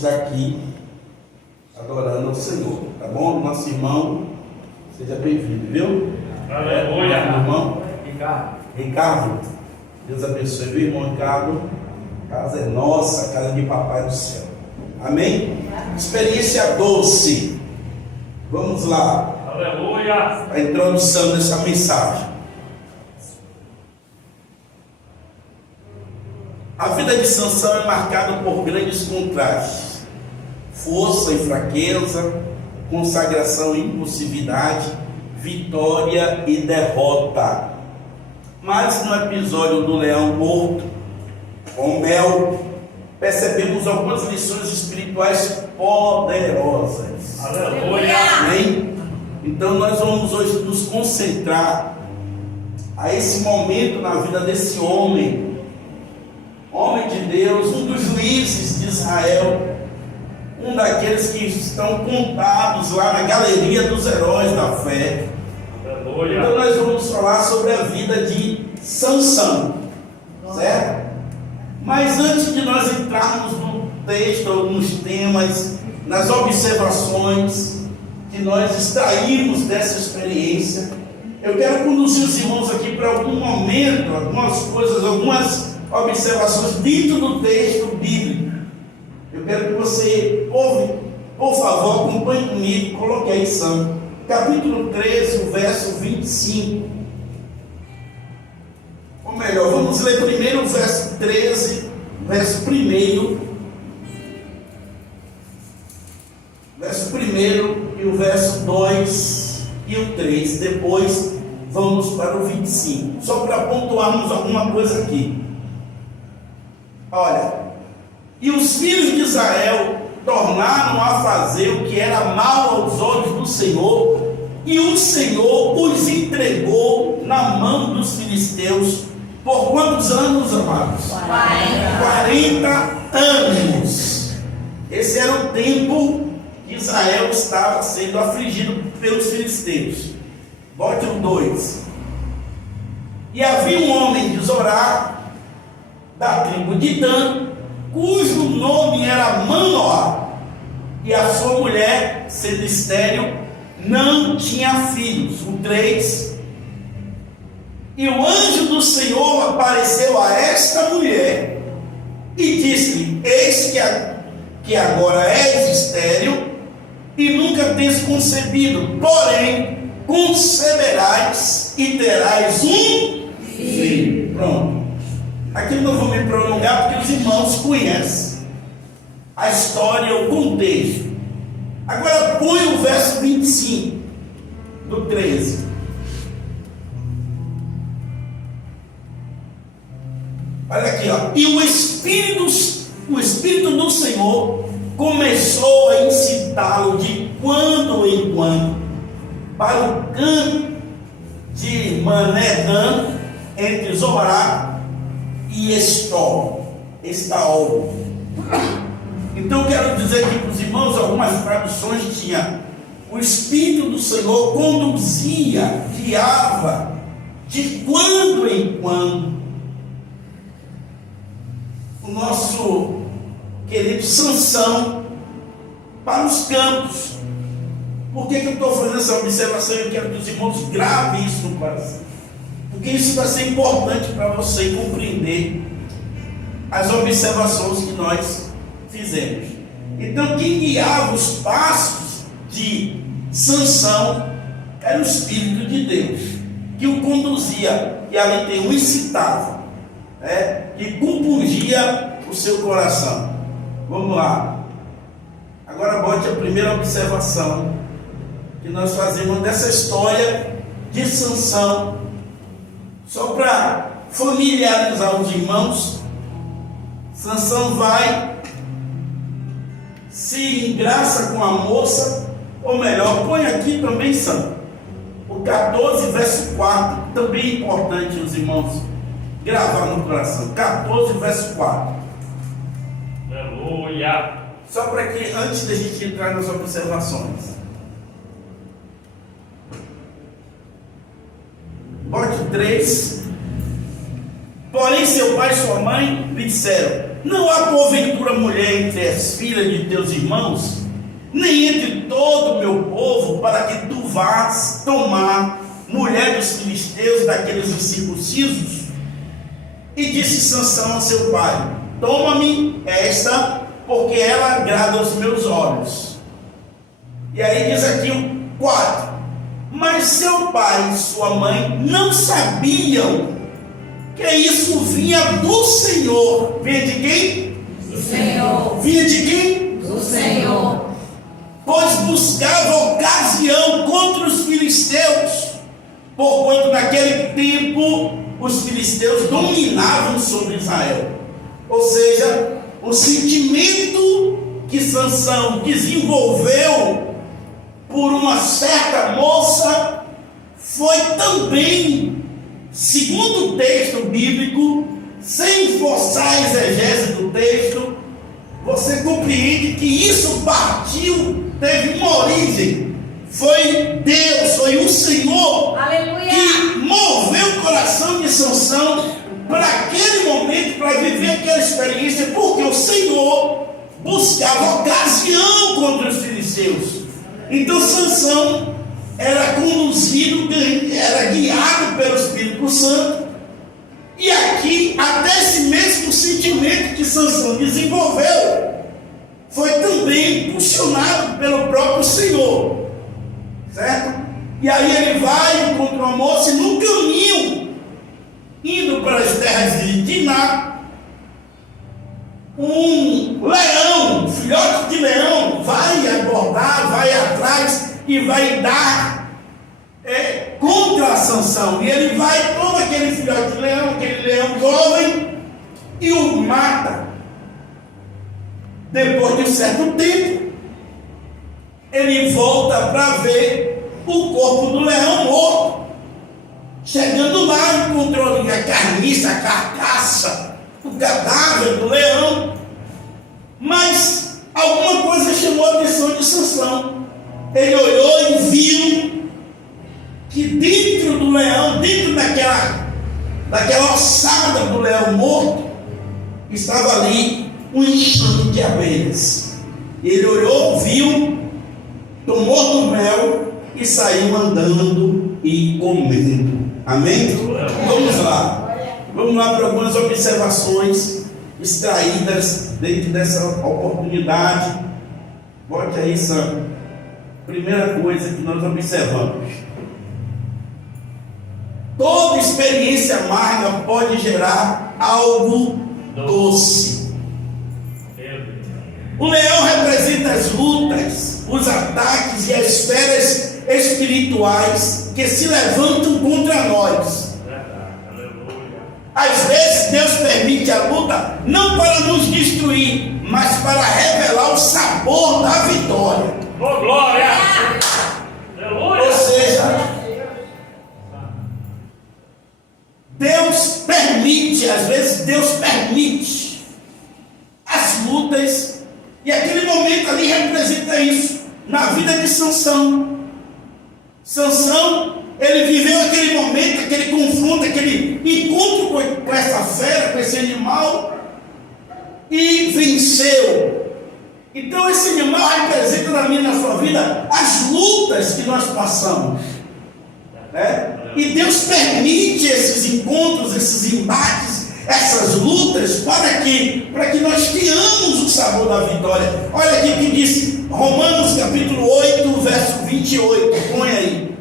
estar aqui adorando ao Senhor, tá bom? Nosso irmão, seja bem-vindo, viu? Aleluia! Irmão Ricardo, Deus abençoe, viu, irmão Ricardo? A casa é nossa, a casa de papai do céu. Amém? Experiência doce. Vamos lá. Aleluia! A introdução dessa mensagem. A vida de Sansão é marcada por grandes contrastes: força e fraqueza, consagração e impulsividade, vitória e derrota. Mas no episódio do leão morto com mel, percebemos algumas lições espirituais poderosas. Aleluia! Amém? Então nós vamos hoje nos concentrar a esse momento na vida desse homem de Deus, um dos juízes de Israel, um daqueles que estão contados lá na galeria dos heróis da fé. Aleluia! Então nós vamos falar sobre a vida de Sansão, certo? Mas antes de nós entrarmos no texto, nos temas, nas observações que nós extraímos dessa experiência, eu quero conduzir os irmãos aqui para algum momento, algumas coisas, algumas observações dentro do texto bíblico. Eu quero que você ouve, por favor, acompanhe comigo, coloque aí São capítulo 13, o verso 25. Ou melhor, vamos ler primeiro o verso 13, verso 1, e o verso 2 e o 3. Depois vamos para o 25. Só para pontuarmos alguma coisa aqui. Olha, e os filhos de Israel tornaram a fazer o que era mal aos olhos do Senhor, e o Senhor os entregou na mão dos filisteus por quantos anos, amados? 40 anos. Esse era o tempo que Israel estava sendo afligido pelos filisteus. Bote o 2. E havia um homem de Zorá, da tribo de Dan, cujo nome era Manoá, e a sua mulher, sendo estéril, não tinha filhos. O 3. E o anjo do Senhor apareceu a esta mulher e disse-lhe: eis que agora és estéril e nunca tens concebido, porém conceberás e terás um filho. Pronto. Aqui eu não vou me prolongar porque os irmãos conhecem a história, o contexto. Agora põe o verso 25 do 13. Olha aqui, ó. E o Espírito do Senhor começou a incitá-lo de quando em quando para o campo de Mané-Dan, entre Zorá e Estaol. Então eu quero dizer aqui para os irmãos, algumas traduções tinha: o Espírito do Senhor conduzia, guiava de quando em quando o nosso querido Sansão para os campos. Por que eu estou fazendo essa observação? Eu quero que os irmãos gravem isso no coração, porque isso vai ser importante para você compreender as observações que nós fizemos. Então, quem guiava os passos de Sansão era o Espírito de Deus, que o conduzia, e além de o incitava, que compungia o seu coração. Vamos lá. Agora bote a primeira observação que nós fazemos dessa história de Sansão, só para familiarizar os irmãos. Sansão vai, se engraça com a moça, ou melhor, põe aqui também, Sam, o 14, verso 4, também é importante os irmãos gravar no coração. 14, verso 4. Aleluia! Só para que, antes da gente entrar nas observações, bote 3. Porém seu pai e sua mãe lhe disseram: não há porventura mulher entre as filhas de teus irmãos, nem entre todo o meu povo, para que tu vás tomar mulher dos filisteus, daqueles incircuncisos? E disse Sansão a seu pai: toma-me esta, porque ela agrada aos meus olhos. E aí diz aqui o 4: mas seu pai e sua mãe não sabiam que isso vinha do Senhor. Vinha de quem? Do Senhor. Vinha de quem? Do Senhor. Pois buscava ocasião contra os filisteus, porquanto naquele tempo os filisteus dominavam sobre Israel. Ou seja, o sentimento que Sansão desenvolveu por uma certa moça foi também, segundo o texto bíblico, sem forçar a exegese do texto, você compreende que isso partiu, teve uma origem. Foi Deus, foi o Senhor, Aleluia, que moveu o coração de Sansão para aquele momento, para viver aquela experiência, porque o Senhor buscava ocasião contra os filisteus. Então Sansão era conduzido, era guiado pelo Espírito Santo, e aqui até esse mesmo sentimento que Sansão desenvolveu foi também impulsionado pelo próprio Senhor, certo? E aí ele vai encontra uma moça, e no caminho, indo para as terras de Diná, um leão, um filhote de leão, vai abordar, vai atrás e vai dar contra a Sansão. E ele vai, toma aquele filhote de leão, aquele leão jovem, e o mata. Depois de um certo tempo, ele volta para ver o corpo do leão morto. Chegando lá, encontrou a carniça, a carcaça, o cadáver do leão. Mas alguma coisa chamou a atenção de Sansão. Ele olhou e viu que dentro do leão, dentro daquela ossada do leão morto, estava ali um enxame de abelhas. Ele olhou, viu, tomou do mel e saiu andando e comendo. Amém? Vamos lá para algumas observações extraídas dentro dessa oportunidade. Bote aí, Sam. Primeira coisa que nós observamos: toda experiência amarga pode gerar algo doce. O leão representa as lutas, os ataques e as esferas espirituais que se levantam contra nós. Às vezes Deus permite a luta não para nos destruir, mas para revelar o sabor da vitória. Oh, glória! Ou seja, Deus permite, às vezes Deus permite as lutas, e aquele momento ali representa isso na vida de Sansão. Sansão, ele viveu aquele momento, aquele confronto, aquele encontro com essa fera, com esse animal, e venceu. Então esse animal representa na minha e na sua vida as lutas que nós passamos, né? E Deus permite esses encontros, esses embates, essas lutas, para que nós tenhamos o sabor da vitória. Olha aqui o que diz Romanos capítulo 8, verso 28, põe aí.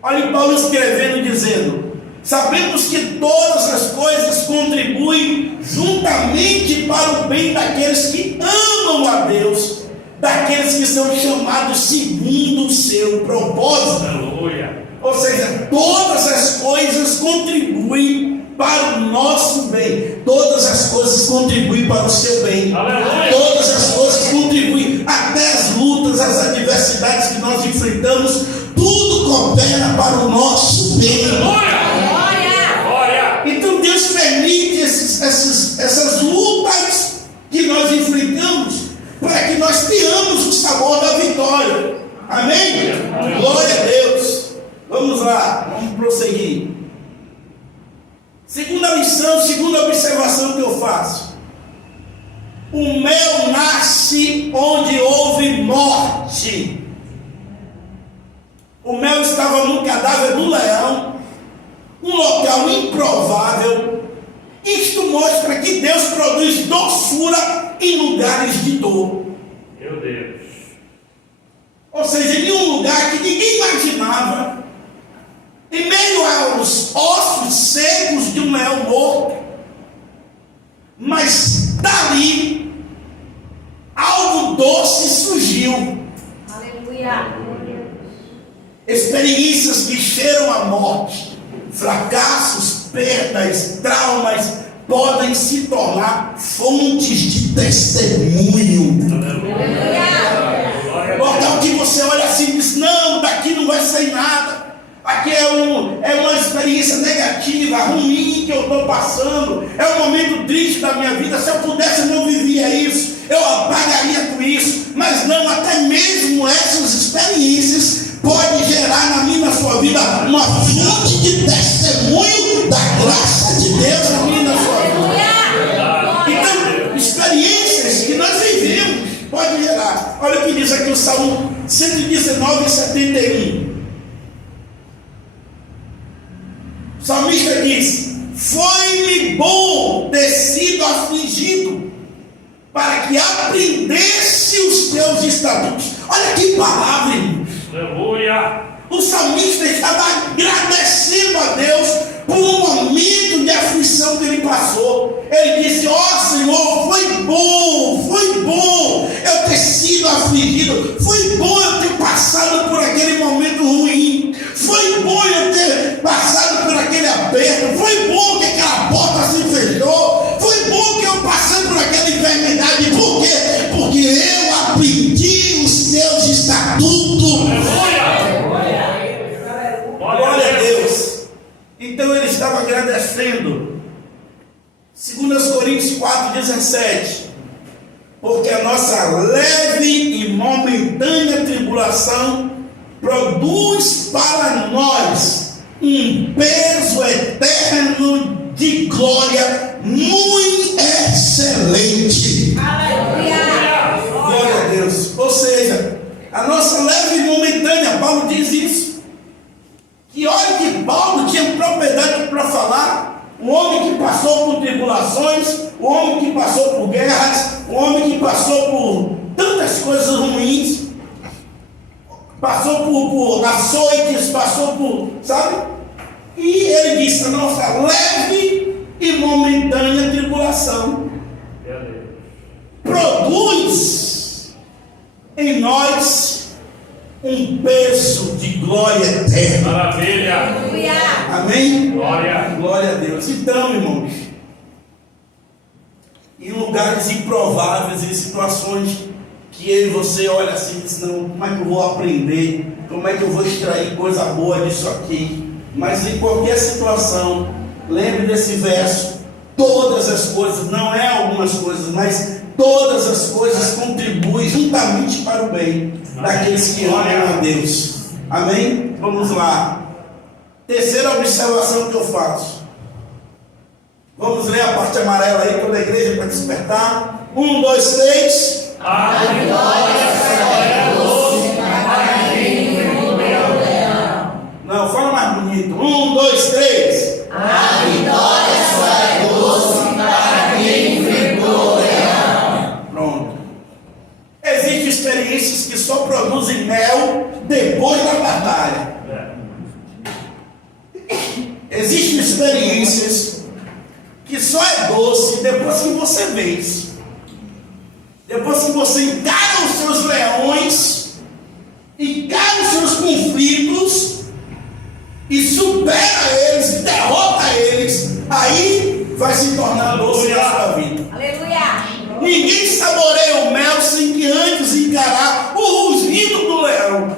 Olha Paulo escrevendo, dizendo: sabemos que todas as coisas contribuem juntamente para o bem daqueles que amam a Deus, daqueles que são chamados segundo o seu propósito. Aleluia. Ou seja, todas as coisas contribuem para o nosso bem. Todas as coisas contribuem para o seu bem. Aleluia. Todas as coisas contribuem, até as lutas, as adversidades que nós enfrentamos, tudo coopera para o nosso bem. Glória. Então Deus permite essas lutas que nós enfrentamos, para que nós tenhamos o sabor da vitória. Amém? Glória a Deus. Vamos lá, vamos prosseguir. Segunda lição, segunda observação que eu faço: O mel nasce onde houve morte. O mel estava no cadáver do leão, um local improvável. Isto mostra que Deus produz doçura em lugares de dor. Meu Deus. Ou seja, em um lugar que ninguém imaginava, em meio aos ossos secos de um leão morto, mas dali algo doce surgiu. Aleluia. Experiências que cheiram a morte, fracassos, perdas, traumas podem se tornar fontes de testemunho. Local que você olha assim e diz: não, daqui não vai sair nada. Aqui é uma experiência negativa, ruim que eu estou passando. É um momento triste da minha vida. Se eu pudesse, eu não vivia isso. Eu apagaria com isso. Mas não, até mesmo essas experiências podem gerar na minha e na sua vida uma fonte de testemunho da graça de Deus na minha e na sua vida. Então, experiências que nós vivemos podem gerar. Olha o que diz aqui o Salmo 119, 71. O salmista diz: foi-me bom ter sido afligido, para que aprendesse os teus estatutos. Olha que palavra, irmãos. Aleluia. O salmista estava agradecendo a Deus por um momento de aflição que ele passou. Ele disse: ó Senhor, foi bom eu ter sido afligido, foi bom eu ter passado por aquele momento ruim, foi bom eu ter passado por aquele aperto, foi bom que aquela porta se fechou, foi bom que eu passei por aquela enfermidade. Por quê? Porque eu aprendi os teus estatutos. Glória a Deus. Então ele estava agradecendo. 2 Coríntios 4,17. Porque a nossa leve e momentânea tribulação produz para nós um peso eterno de glória muito excelente. Aleluia. Glória a Deus. Ou seja, a nossa leve e momentânea, Paulo diz isso. Que olha que Paulo tinha propriedade para falar. Um homem que passou por tribulações, um homem que passou por guerras, um homem que passou por tantas coisas ruins, passou por açoites, passou por, sabe? E ele disse: a nossa leve e momentânea tribulação produz em nós um peso de glória eterna. Maravilha. Aleluia. Amém? Glória. Glória a Deus. Então, irmãos, em lugares improváveis, em situações que eu e você olha assim e diz: não, como é que eu vou aprender? Como é que eu vou extrair coisa boa disso aqui? Mas em qualquer situação, lembre desse verso: todas as coisas, não é algumas coisas, mas todas as coisas contribuem juntamente para o bem daqueles que amam a Deus. Amém? Vamos lá. Terceira observação que eu faço. Vamos ler a parte amarela aí, toda a igreja para despertar. 1, 2, 3. A vitória é doce para quem viveu. Não, fala mais bonito. 1, 2, 3. A vitória só é doce para quem viveu. Pronto. Existem experiências que só produzem mel depois da batalha. Existem experiências que só é doce depois que você vence. Depois que você encara os seus leões, encara os seus conflitos e supera eles, derrota eles, aí vai se tornar doce na sua vida. Aleluia. Ninguém saboreia o mel sem que antes encarar o rugido do leão.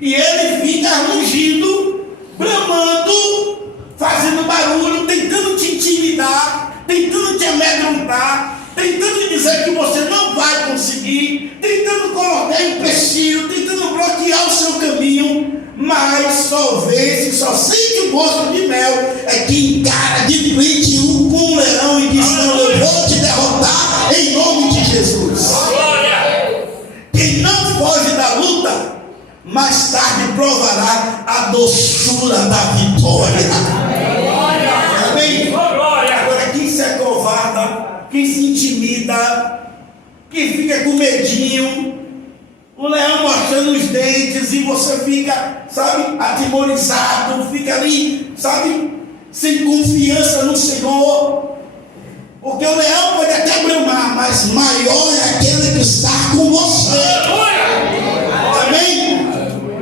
E ele fica rugindo, bramando, fazendo barulho, tentando te intimidar, tentando te amedrontar, tentando dizer que você não vai conseguir, tentando colocar empecilho, tentando bloquear o seu caminho. Mas só vence, só sente o gosto de mel é que encara de frente com um leão e diz: não, eu vou te derrotar em nome doçura da vitória. Amém? Agora, quem se acovarda, quem se intimida, quem fica com medinho, o leão mostrando os dentes e você fica, sabe, atemorizado, fica ali, sabe, sem confiança no Senhor. Porque o leão pode até bramar, mas maior é aquele que está com você. Amém?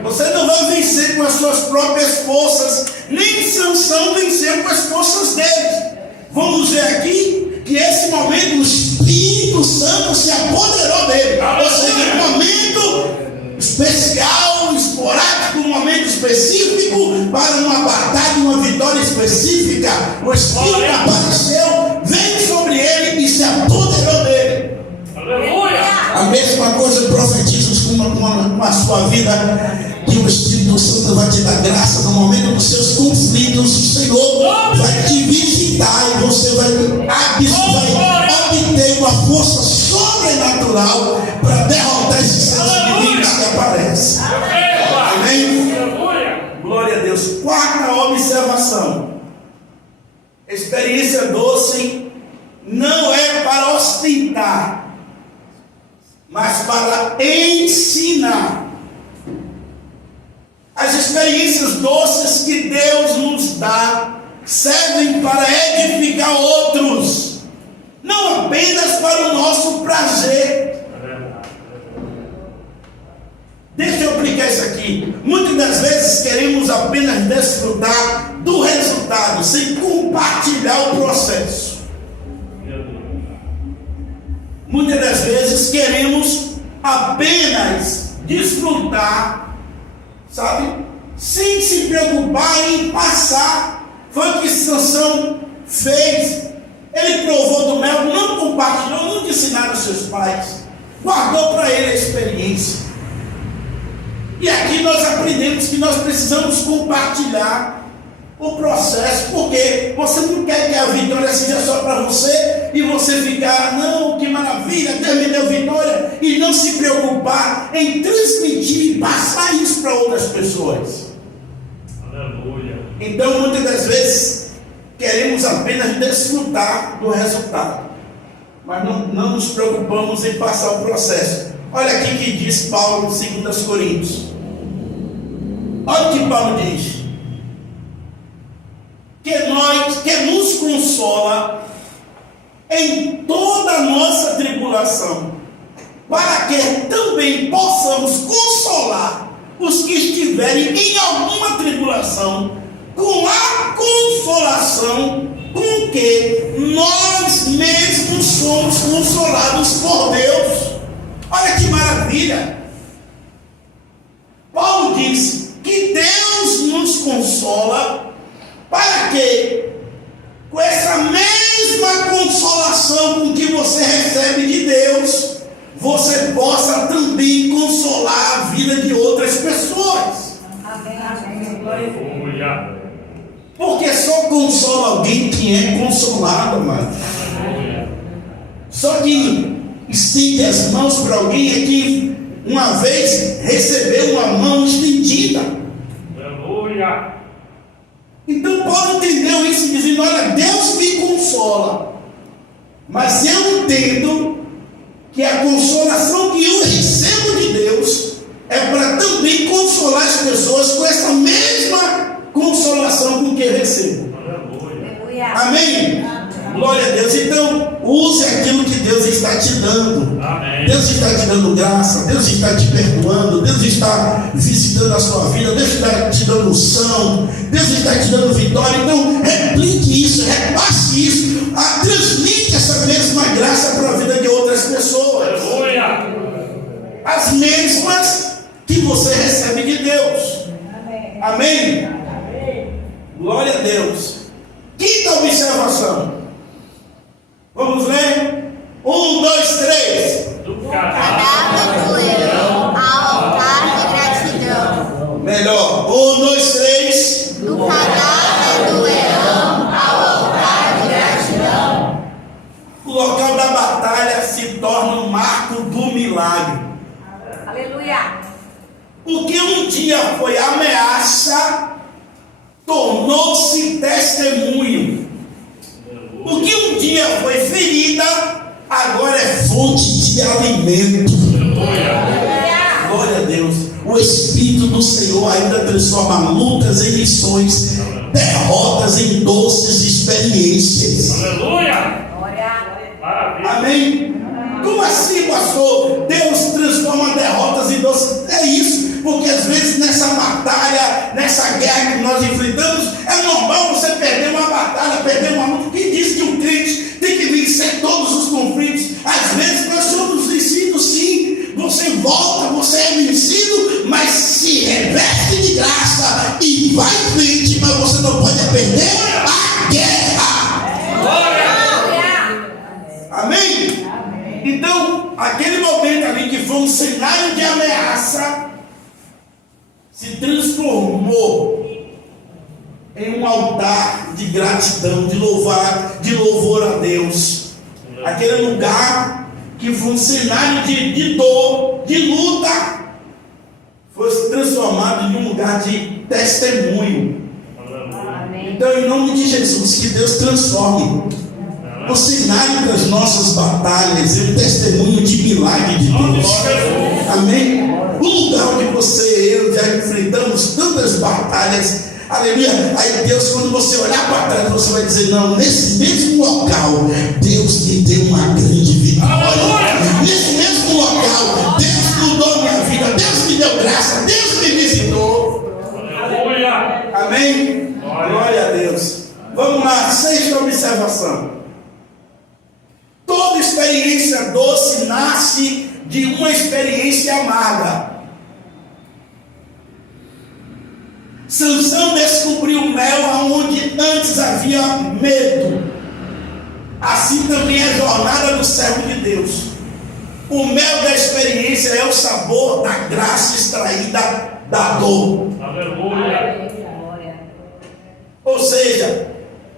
Você não vai vencer com as suas próprias forças, nem Sansão venceu com as forças dele. Vamos ver aqui que esse momento o Espírito Santo se apoderou dele. Ou seja, um momento especial, esporádico, um momento específico para uma batalha, uma vitória específica. O Espírito apareceu, veio sobre ele e se apoderou dele. Aleluia! A mesma coisa profetiza com a sua vida, que o Espírito Santo vai te dar graça no momento dos seus conflitos. O Senhor vai te visitar e você vai obter uma força sobrenatural para derrotar esses seus inimigos que aparecem. Amém? Glória a Deus. Quarta observação: experiência doce não é para ostentar, mas para ensinar. As experiências doces que Deus nos dá servem para edificar outros, não apenas para o nosso prazer. Deixa eu aplicar isso aqui. Muitas das vezes queremos apenas desfrutar do resultado, sem compartilhar o processo. Muitas das vezes queremos apenas desfrutar, sabe, sem se preocupar em passar. Foi o que Sansão fez. Ele provou do mel, não compartilhou, não disse nada aos seus pais, guardou para ele a experiência. E aqui nós aprendemos que nós precisamos compartilhar o processo, porque você não quer que a vitória seja só para você e você ficar, não, que maravilha, Deus me deu vitória, e não se preocupar em transmitir e passar isso para outras pessoas. Aleluia. Então, muitas das vezes queremos apenas desfrutar do resultado, mas não nos preocupamos em passar o processo. Olha aqui que diz Paulo em 2 Coríntios. Olha o que Paulo diz: que nos consola em toda a nossa tribulação, para que também possamos consolar os que estiverem em alguma tribulação, com a consolação com que nós mesmos somos consolados por Deus. Olha que maravilha! Paulo diz que Deus nos consola para que, com essa mesma consolação com que você recebe de Deus, você possa também consolar a vida de outras pessoas. Porque só consola alguém que é consolado, mano. Só que estende as mãos para alguém é que uma vez recebeu uma mão estendida. Aleluia. Então Paulo entendeu isso, dizendo: olha, Deus me consola, mas eu entendo que a consolação que eu recebo de Deus é para também consolar as pessoas com essa mesma consolação com que eu recebo. Aleluia. Amém? Glória a Deus. Então, use aquilo que Deus está te dando. Amém. Deus está te dando graça, Deus está te perdoando, Deus está visitando a sua vida, Deus está te dando unção, Deus está te dando vitória. Então, replique isso, repasse isso, transmite essa mesma graça para a vida de outras pessoas. Aleluia. As mesmas que você recebe de Deus. Amém? Amém? Glória a Deus. Quinta observação. Vamos ler? 1, 2, 3. Do cadáver do leão ao altar de gratidão. Melhor. 1, 2, 3. Do cadáver do leão ao altar de gratidão. O local da batalha se torna um marco do milagre. Aleluia. O que um dia foi ameaça, tornou-se testemunho. O que um dia foi ferida, agora é fonte de alimento. Glória a Deus. O Espírito do Senhor ainda transforma lutas em lições, derrotas em doces experiências. Aleluia! Amém? Como assim, pastor? Deus transforma derrotas em doces. É isso, porque às vezes nessa batalha, nessa guerra que nós enfrentamos, é normal você perder uma batalha, perder uma luta. Quem diz que um crente tem que vencer todos os conflitos? Às vezes nós somos vencidos, sim. Você volta, você é vencido, mas se reveste de graça e vai em frente, mas você não pode perder a guerra. Amém? Então, aquele momento ali que foi um cenário de ameaça, se transformou em um altar de gratidão, de louvor a Deus. Aquele lugar que foi um cenário de dor, de luta, foi se transformado em um lugar de testemunho. Então, em nome de Jesus, que Deus transforme o cenário das nossas batalhas em um testemunho de milagre de Deus. Amém? O lugar onde você e eu já enfrentamos tantas batalhas. Aleluia. Aí Deus, quando você olhar para trás, você vai dizer: não, nesse mesmo local Deus me deu uma grande vitória. Nesse mesmo local Deus mudou minha vida, Deus me deu graça, Deus me visitou. Aleluia! Amém? Glória a Deus. Vamos lá, sexta observação. Toda experiência doce nasce de uma experiência amarga. Sansão descobriu mel aonde antes havia medo. Assim também é a jornada do servo de Deus. O mel da experiência é o sabor da graça extraída da dor. Aleluia! Ou seja,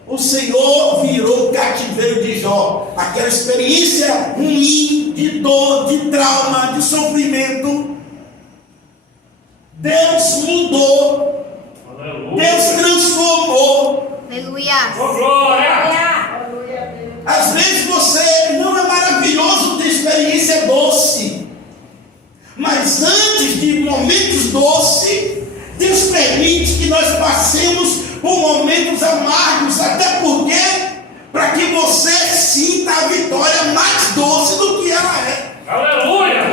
o Senhor virou o cativeiro de Jó. Aquela experiência ruim, de dor, de trauma, de sofrimento. Deus mudou. Deus transformou. Aleluia. Glória! Às vezes você não é maravilhoso ter experiência doce, mas antes de momentos doces, Deus permite que nós passemos por momentos amargos, até porque para que você sinta a vitória mais doce do que ela é. Aleluia!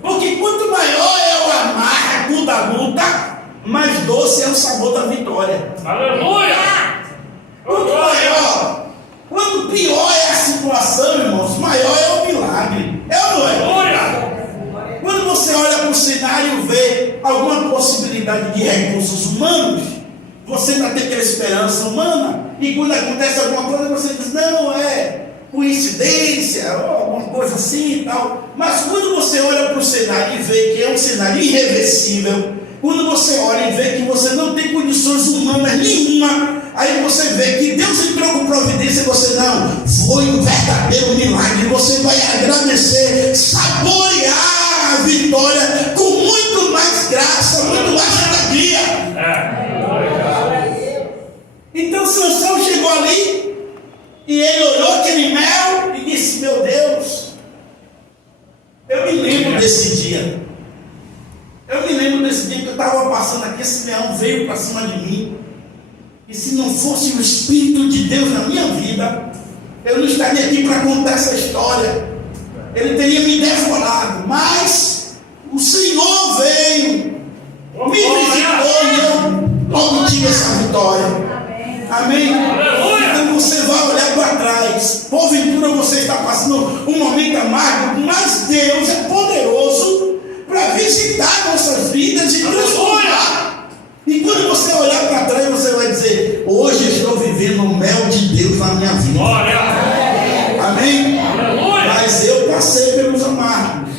Porque quanto maior é o amargo da luta, mais doce é o sabor da vitória. Aleluia! Quanto maior, quanto pior é a situação, irmãos, maior é o milagre. É ou não é? Aleluia! Quando você olha para o cenário e vê alguma possibilidade de recursos humanos, você ainda tem aquela esperança humana. E quando acontece alguma coisa, você diz: não, é coincidência, ou alguma coisa assim e tal. Mas quando você olha para o cenário e vê que é um cenário irreversível, quando você olha e vê que você não tem condições humanas nenhuma, aí você vê que Deus entrou com providência e você: não, foi um verdadeiro milagre. Você vai agradecer, saborear a vitória com muito mais graça, muito mais alegria. Então Sansão chegou ali e ele olhou aquele mel e disse: meu Deus, eu me lembro desse dia. Eu me lembro desse dia que eu estava passando aqui, esse leão veio para cima de mim. E se não fosse o Espírito de Deus na minha vida, eu não estaria aqui para contar essa história. Ele teria me devorado. Mas o Senhor veio, me visitou e eu logo tive essa vitória. Amém? Então você vai olhar para trás. Porventura você está passando um momento amargo, mas Deus é poderoso para visitar nossas vidas e transformar. E quando você olhar para trás, você vai dizer: hoje eu estou vivendo o mel de Deus na minha vida. Amém? Mas eu passei pelos amargos.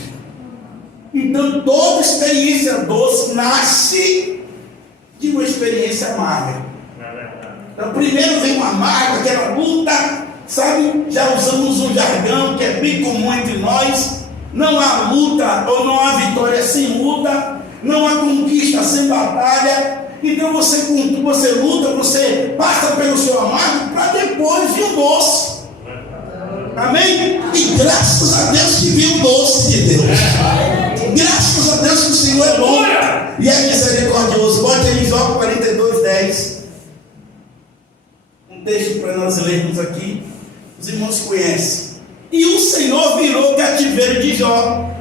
Então toda experiência doce nasce de uma experiência amarga. Então primeiro vem o amargo, aquela luta, sabe? Já usamos um jargão que é bem comum entre nós. Não há luta ou não há vitória sem luta, não há conquista sem batalha. Então você luta, você passa pelo seu amargo para depois vir o doce. Amém? E graças a Deus que viu o doce de Deus. Graças a Deus que o Senhor é bom e é misericordioso. Bote aí Jó 42:10. Um texto para nós lermos aqui. Os irmãos conhecem. E o Senhor virou o cativeiro de Jó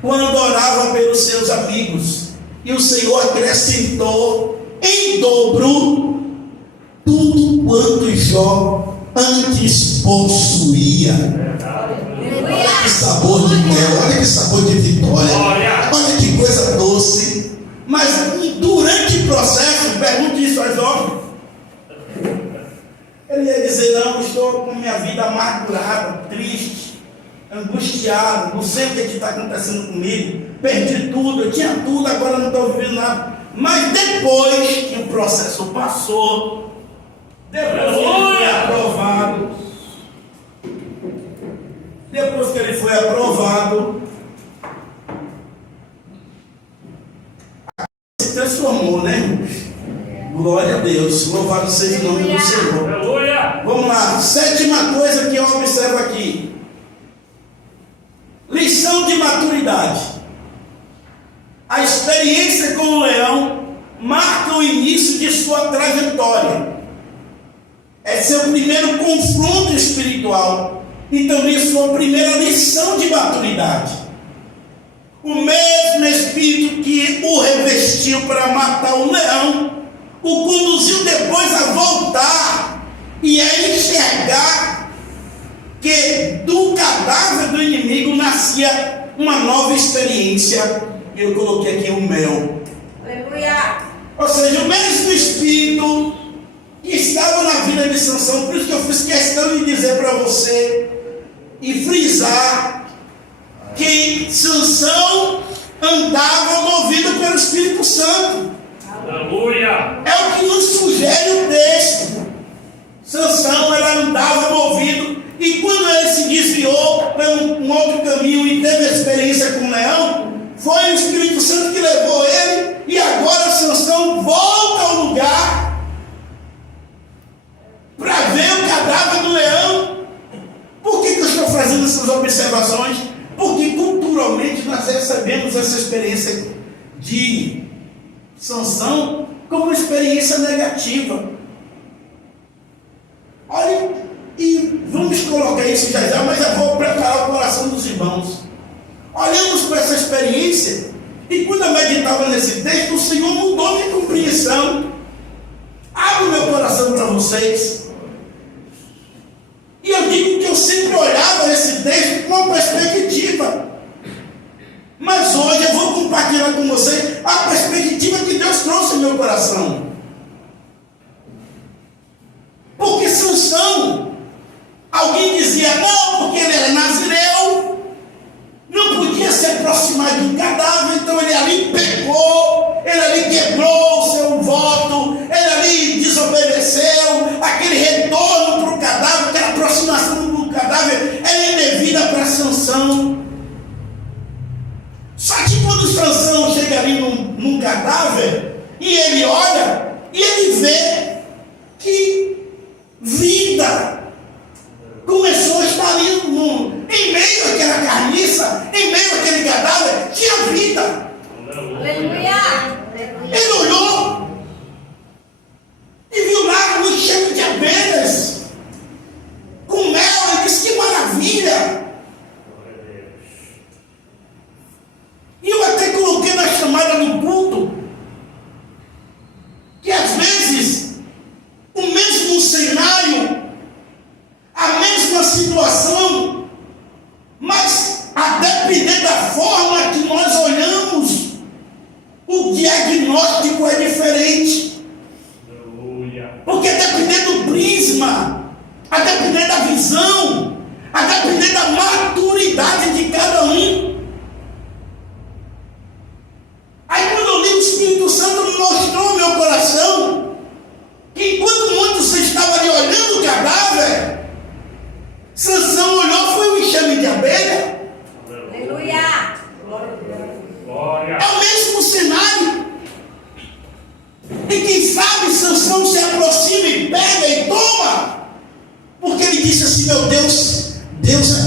quando orava pelos seus amigos. E o Senhor acrescentou em dobro tudo quanto Jó antes possuía. Olha que sabor de mel, olha que sabor de vitória, olha que coisa doce. Mas durante o processo, pergunte isso a Jó. Ele ia dizer: não, estou com minha vida amargurada, triste, angustiado, não sei o que está acontecendo comigo, perdi tudo, eu tinha tudo, agora não estou vivendo nada. Mas depois que o processo passou, depois que ele foi aprovado, se transformou, né, irmãos? Glória a Deus, louvado seja o nome do Senhor. Vamos lá, sétima coisa que eu observo aqui: lição de maturidade. A experiência com o leão marca o início de sua trajetória. É seu primeiro confronto espiritual e também sua primeira lição de maturidade. O mesmo Espírito que o revestiu para matar o leão o conduziu depois a voltar e a enxergar que do cadáver do inimigo nascia uma nova experiência. Eu coloquei aqui o mel. Aleluia. Ou seja, o mesmo Espírito que estava na vida de Sansão. Por isso que eu fiz questão de dizer para você e frisar que Sansão andava movido pelo Espírito Santo. Aleluia. É o que nos sugere o texto. Sansão, ela andava movido, e quando ele se desviou por um outro caminho e teve a experiência com o leão, foi o Espírito Santo que levou ele, e agora Sansão volta ao lugar para ver o cadáver do leão. Por que eu estou fazendo essas observações? Porque culturalmente nós recebemos essa experiência de Sansão como uma experiência negativa. Olha, e vamos colocar isso já, mas eu vou preparar o coração dos irmãos. Olhamos para essa experiência, e quando eu meditava nesse texto, o Senhor mudou minha compreensão. Abro meu coração para vocês. E eu digo que eu sempre olhava esse texto com uma perspectiva. Mas hoje eu vou compartilhar com vocês a perspectiva que Deus trouxe ao meu coração. Porque Sansão, alguém dizia, não, porque ele era nazireu, não podia se aproximar de um cadáver, então ele ali pecou, ele ali quebrou o seu voto, ele ali desobedeceu, aquele retorno para o cadáver, aquela aproximação do cadáver era indevida para Sansão. Só que quando Sansão chega ali num cadáver, e ele olha, e ele vê que vida começou a estar ali em meio àquela carniça, em meio àquele cadáver, tinha vida. Aleluia. Ele olhou e viu lá um cheio de abelhas com mel, e disse: que maravilha. E eu até coloquei na chamada do culto que às vezes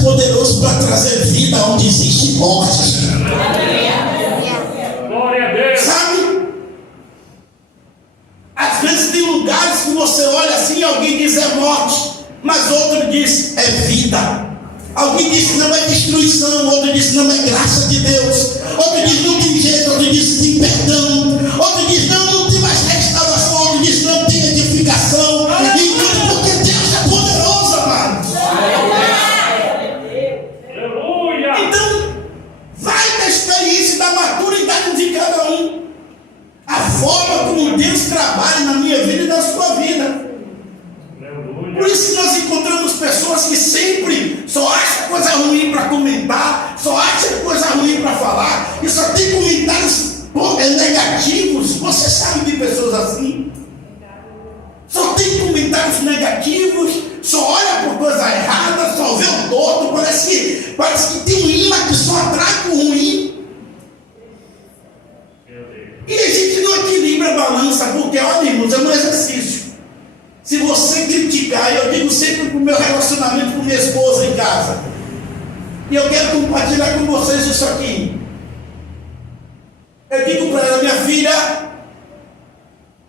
poderoso para trazer vida onde existe morte. Glória a Deus. Sabe? Às vezes tem lugares que você olha assim e alguém diz é morte, mas outro diz é vida. Alguém diz que não é destruição, outro diz que não é graça de Deus, outro diz não tem jeito, outro diz que tem perdão, outro diz não tem mais restauração, outro diz não tem edificação. E tudo porque Deus é poderoso, amados. Aleluia. Então, vai da experiência, da maturidade de cada um, a forma como Deus trabalha na minha vida e na sua vida. Por isso que nós encontramos pessoas que sempre só acham coisa ruim para comentar, só acham coisa ruim para falar, e só tem comentários negativos. Você sabe de pessoas assim? Só tem comentários negativos, só olha por coisa errada, só vê o torto, parece que tem um imã que só atrai o ruim. E a gente não equilibra a balança, porque, olha, irmãos, é um exercício. Se você criticar, eu digo sempre para o meu relacionamento com minha esposa em casa, e eu quero compartilhar com vocês isso aqui. Eu digo para ela, minha filha,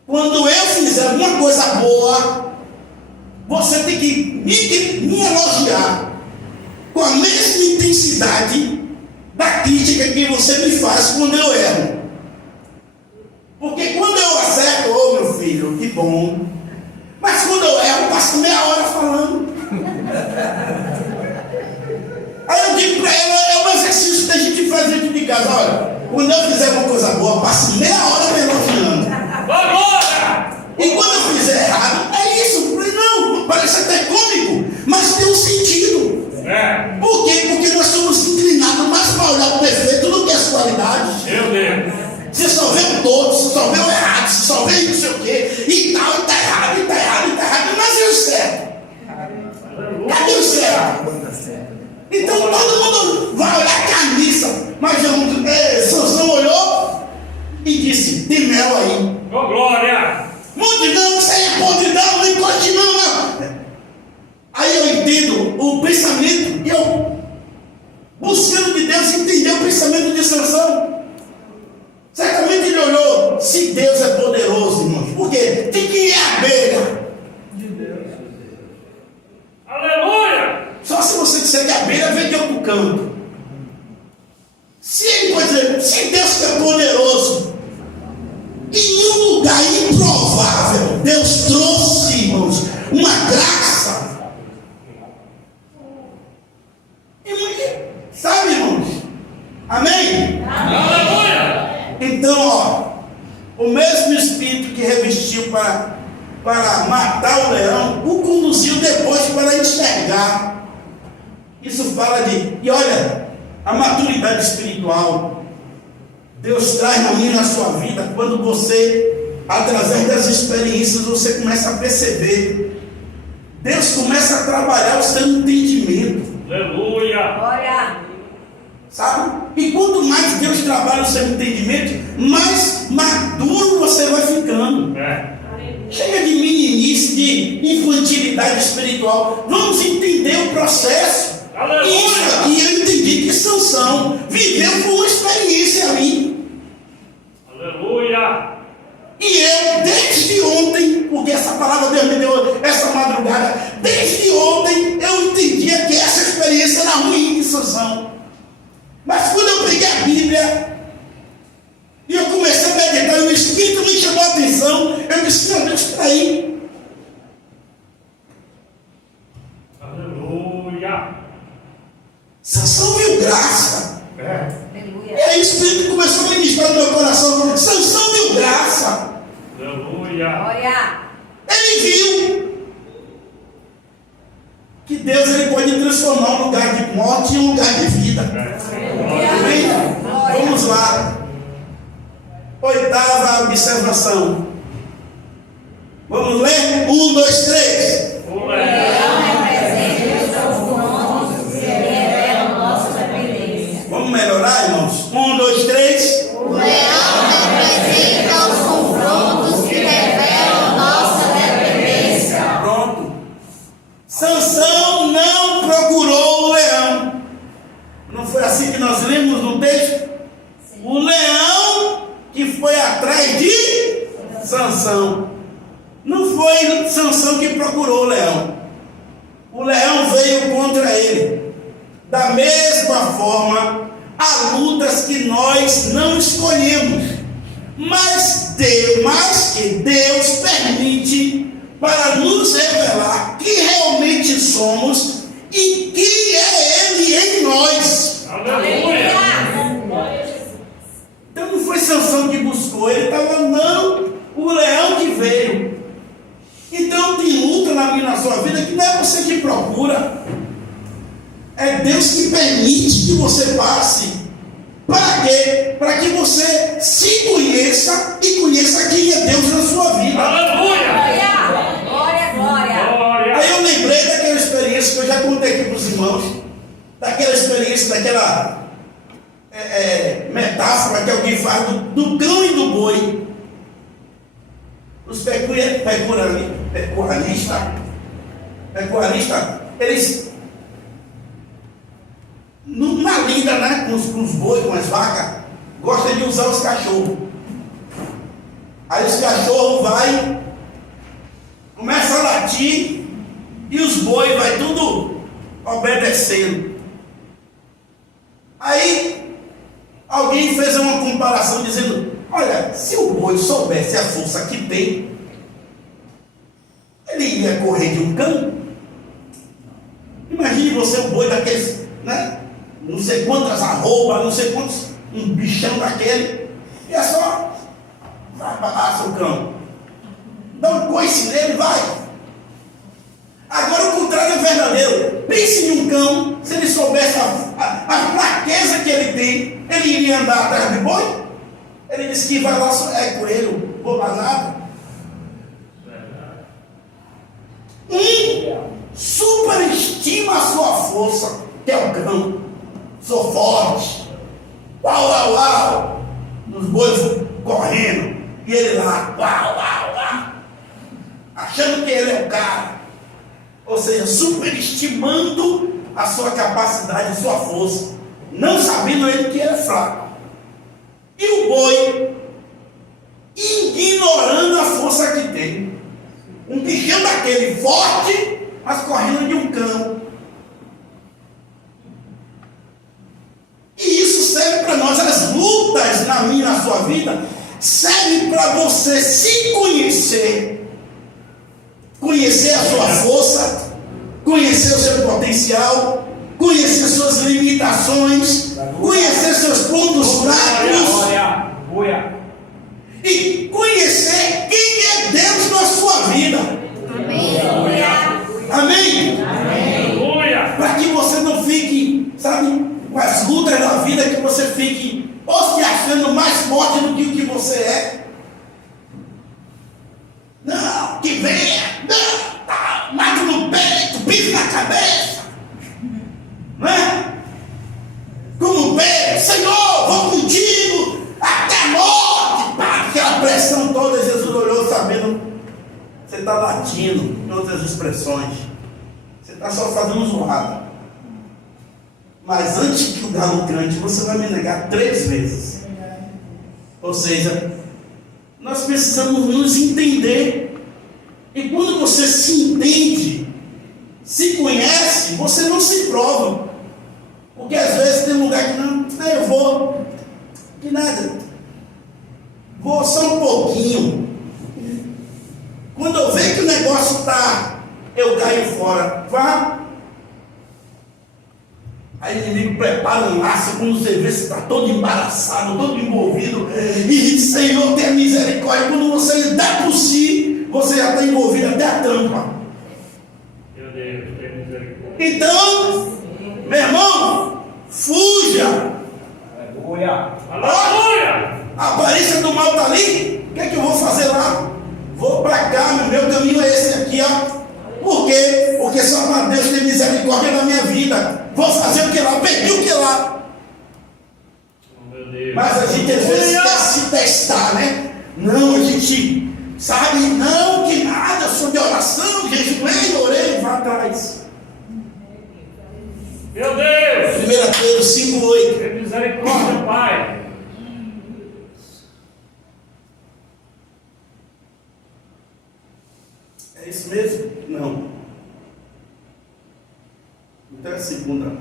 quando eu fizer alguma coisa boa, você tem que me elogiar com a mesma intensidade da crítica que você me faz quando eu erro. Porque quando eu acerto, meu filho, que bom. Mas quando eu erro, eu passo meia hora falando. Aí eu digo para ela, é um exercício que a gente faz dentro de casa. Olha, quando eu fizer uma coisa boa, passo meia hora me elogiando. E quando eu fizer errado, é isso. Eu falei, não, parece até cômico, mas tem um sentido. Por quê? Porque nós somos inclinados mais para olhar o defeito do que as qualidades. Meu Deus. Você só vê o todo, você só vê o errado, você só vê não sei o quê, e tal, e tá errado, e tá errado, e tá errado, mas e o certo? Cadê o certo? Então todo mundo vai olhar a camisa, mas Sansão olhou e disse, tem mel aí. Oh, glória. Multidão, isso aí é podridão, não encoste não. Aí eu entendo o pensamento, e eu, buscando de Deus, entender o pensamento de Sansão. Certamente ele olhou, se Deus é poderoso, irmãos, porque tem que ir à beira de Deus. Aleluia! Só se você disser que a beira vem de outro canto. Se ele pode dizer, se Deus é poderoso, em um lugar improvável, Deus trouxe, irmãos, uma graça. Sabe, irmãos? Amém? Aleluia! Então, o mesmo Espírito que revestiu para matar o leão, o conduziu depois para enxergar. Isso fala e olha, a maturidade espiritual, Deus traz na minha e na sua vida, quando você, através das experiências, você começa a perceber, Deus começa a trabalhar o seu entendimento. Aleluia! Glória. Sabe? E quanto mais Deus trabalha o seu entendimento, mais maduro você vai ficando. Chega de meninice, de infantilidade espiritual. Vamos entender o processo. Aleluia. E isso aqui eu entendi que Sansão viveu com uma experiência ali. Aleluia! E eu, desde ontem, porque essa palavra Deus me deu essa madrugada, desde ontem eu entendia que essa experiência era ruim de Sansão. Mas quando eu peguei a Bíblia e eu comecei a meditar, e o Espírito me chamou a atenção, eu disse, meu Deus, espera aí. Aleluia! Sansão viu graça. Aleluia. E aí o Espírito começou a ministrar no meu coração. Sansão viu graça. Aleluia! Glória. Ele viu que Deus ele pode transformar um lugar de morte em um lugar de vida. Amém? Vamos lá. Oitava observação. Vamos ler? 1, 2, 3. O leão representa os confrontos que revelam nossa dependência. Vamos melhorar, irmãos? 1, 2, 3. O leão representa os confrontos que revelam nossa dependência. Pronto. Sansão não procurou o leão. que nós lemos no texto? O leão que foi atrás de Sansão. Não foi Sansão que procurou o leão. O leão veio contra ele. Da mesma forma, há lutas que nós não escolhemos, mas que Deus permite para nos revelar quem realmente somos e quem é Ele em nós. Aleluia! Então não foi Sansão que buscou, ele estava não, o leão que veio. Então tem luta na minha, na sua vida que não é você que procura, é Deus que permite que você passe. Para quê? Para que você se conheça e conheça quem é Deus na sua vida. Aleluia! Glória! Aí eu lembrei daquela experiência que eu já contei aqui para os irmãos, daquela experiência, daquela metáfora que alguém faz do cão e do boi. Os pecuaristas, eles na lida, né, com os bois, com as vacas, gostam de usar os cachorros. Aí os cachorros vai, começa a latir e os bois vai tudo obedecendo. Aí alguém fez uma comparação dizendo: olha, se o boi soubesse a força que tem, ele ia correr de um cão. Imagine você, o boi daqueles, né? Não sei quantas arrobas, não sei quantos, um bichão daquele, e é só vai para lá, seu cão, dá um coice nele, vai. Agora o contrário é verdadeiro. Pense em um cão, se ele soubesse a fraqueza que ele tem, ele iria andar atrás de boi? Ele disse que vai lá, é coelho, nada. Superestima a sua força, que é o cão. Sou forte, uau, os bois correndo, e ele lá, uau, achando que ele é o cara, ou seja, superestimando a sua capacidade, a sua força, não sabendo ele que ele é fraco. E o boi, ignorando a força que tem, um bichão daquele forte, mas correndo de um cão. E isso serve para nós. As lutas na minha e na sua vida servem para você se conhecer, conhecer a sua força, conhecer o seu potencial, conhecer suas limitações, conhecer seus pontos fracos e conhecer quem é Deus na sua vida. Amém? Para que você não fique, sabe, com as lutas da vida, que você fique ou se achando mais forte do que o que você é. Não, que venha, não, tá, mato no peito, bife na cabeça, não é? Como Pedro, Senhor, vou contigo até a morte, pá, aquela pressão toda. Jesus olhou sabendo, você está latindo, em outras expressões, você está só fazendo zoada. Mas antes que o galo cante, você vai me negar 3 vezes. Ou seja, nós precisamos nos entender. E quando você se entende, se conhece, você não se prova. Porque às vezes tem lugar que não, eu vou, que nada, vou só um pouquinho. Quando eu vejo que o negócio está, eu caio fora. Vá. Aí o inimigo prepara um laço, quando você vê, você está todo embaraçado, todo envolvido, e diz: Senhor, tenha misericórdia. Quando você dá por si, você já está envolvido até a tampa. Meu Deus, tenha misericórdia. Então, meu irmão, fuja. Aleluia! A aparência do mal está ali. O que é que eu vou fazer lá? Vou para cá, meu caminho é esse aqui, ó. Por quê? Porque só para Deus ter misericórdia na minha vida. Vou fazer o que lá? Perdi o que lá? Meu Deus. Mas a gente às vezes quer se testar, né? Não, a gente sabe, não, que nada, eu sou de oração, jejuei, orei, vá atrás. Meu Deus! 1 Pedro 5,8. Tem misericórdia, Pai. É isso mesmo? Não. Então é a segunda. Eu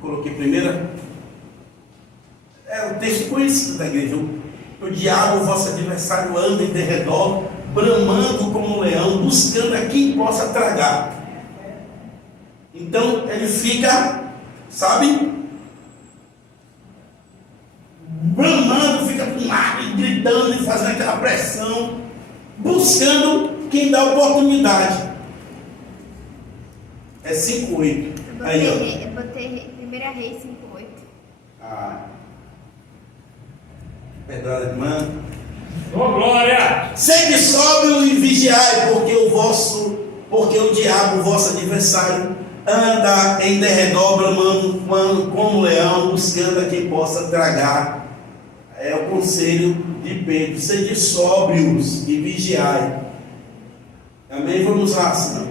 coloquei primeira. É o texto conhecido da igreja. O diabo, vosso adversário, anda em derredor, bramando como um leão, buscando a quem possa tragar. Então ele fica, sabe, bramando, fica com lado, gritando e fazendo aquela pressão, buscando quem dá oportunidade. É 5,8. Aí, ó. Eu botei 1 Reis 5,8. Ah. Perdão, irmã. Ô, glória! Sede sóbrio e vigiai, porque o diabo, vosso adversário, anda em derredor, bramando como um leão, buscando a quem possa tragar. É o conselho de Pedro. Sede sóbrios e vigiai. Amém? Vamos lá, senão.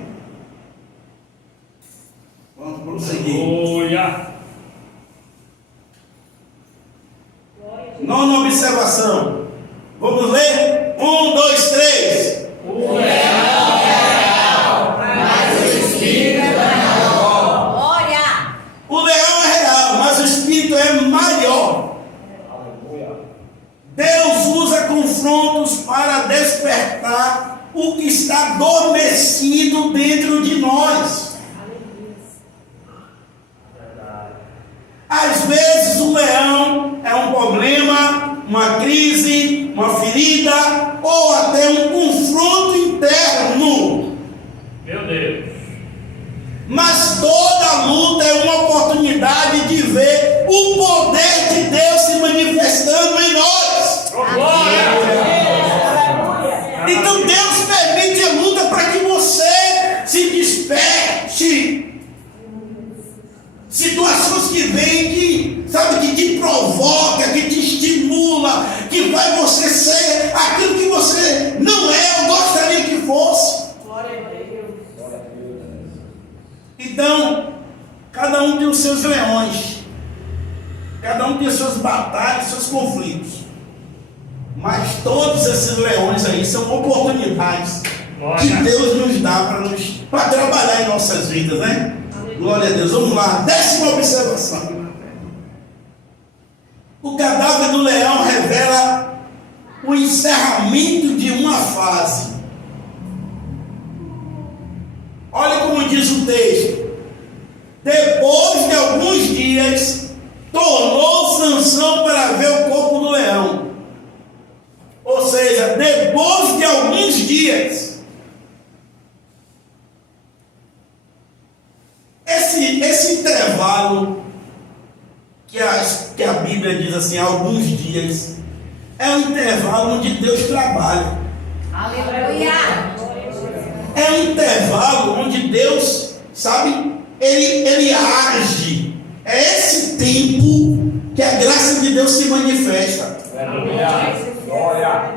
Vamos prosseguir. Glória! Nona observação. Vamos ler? 1, 2, 3. O leão é real, mas o espírito é maior. Glória! O leão é real, mas o espírito é maior. Deus usa confrontos para despertar o que está adormecido dentro de nós. Às vezes o leão é um problema, uma crise, uma ferida ou até um confronto interno. Meu Deus. Mas toda luta é uma oportunidade de ver o poder de Deus se manifestando em nós. Ô, glória! Então Deus permite a luta para que você se desperte. Situações que vêm, que te provoca, que te estimula, que vai você ser aquilo que você não é ou gostaria que fosse. Glória a Deus. Então, cada um tem os seus leões, cada um tem as suas batalhas, seus conflitos. Mas todos esses leões aí são oportunidades que Deus nos dá para trabalhar em nossas vidas, né? Glória a Deus. Vamos lá. 10ª observação. O cadáver do leão revela o encerramento de uma fase. Olha como diz o texto. Depois de alguns dias, tornou Sansão para ver o corpo do leão. Ou seja, depois de alguns dias. Esse intervalo que a Bíblia diz assim, alguns dias, é um intervalo onde Deus trabalha. Aleluia! É um intervalo onde Deus, sabe, ele age. É esse tempo que a graça de Deus se manifesta. Glória!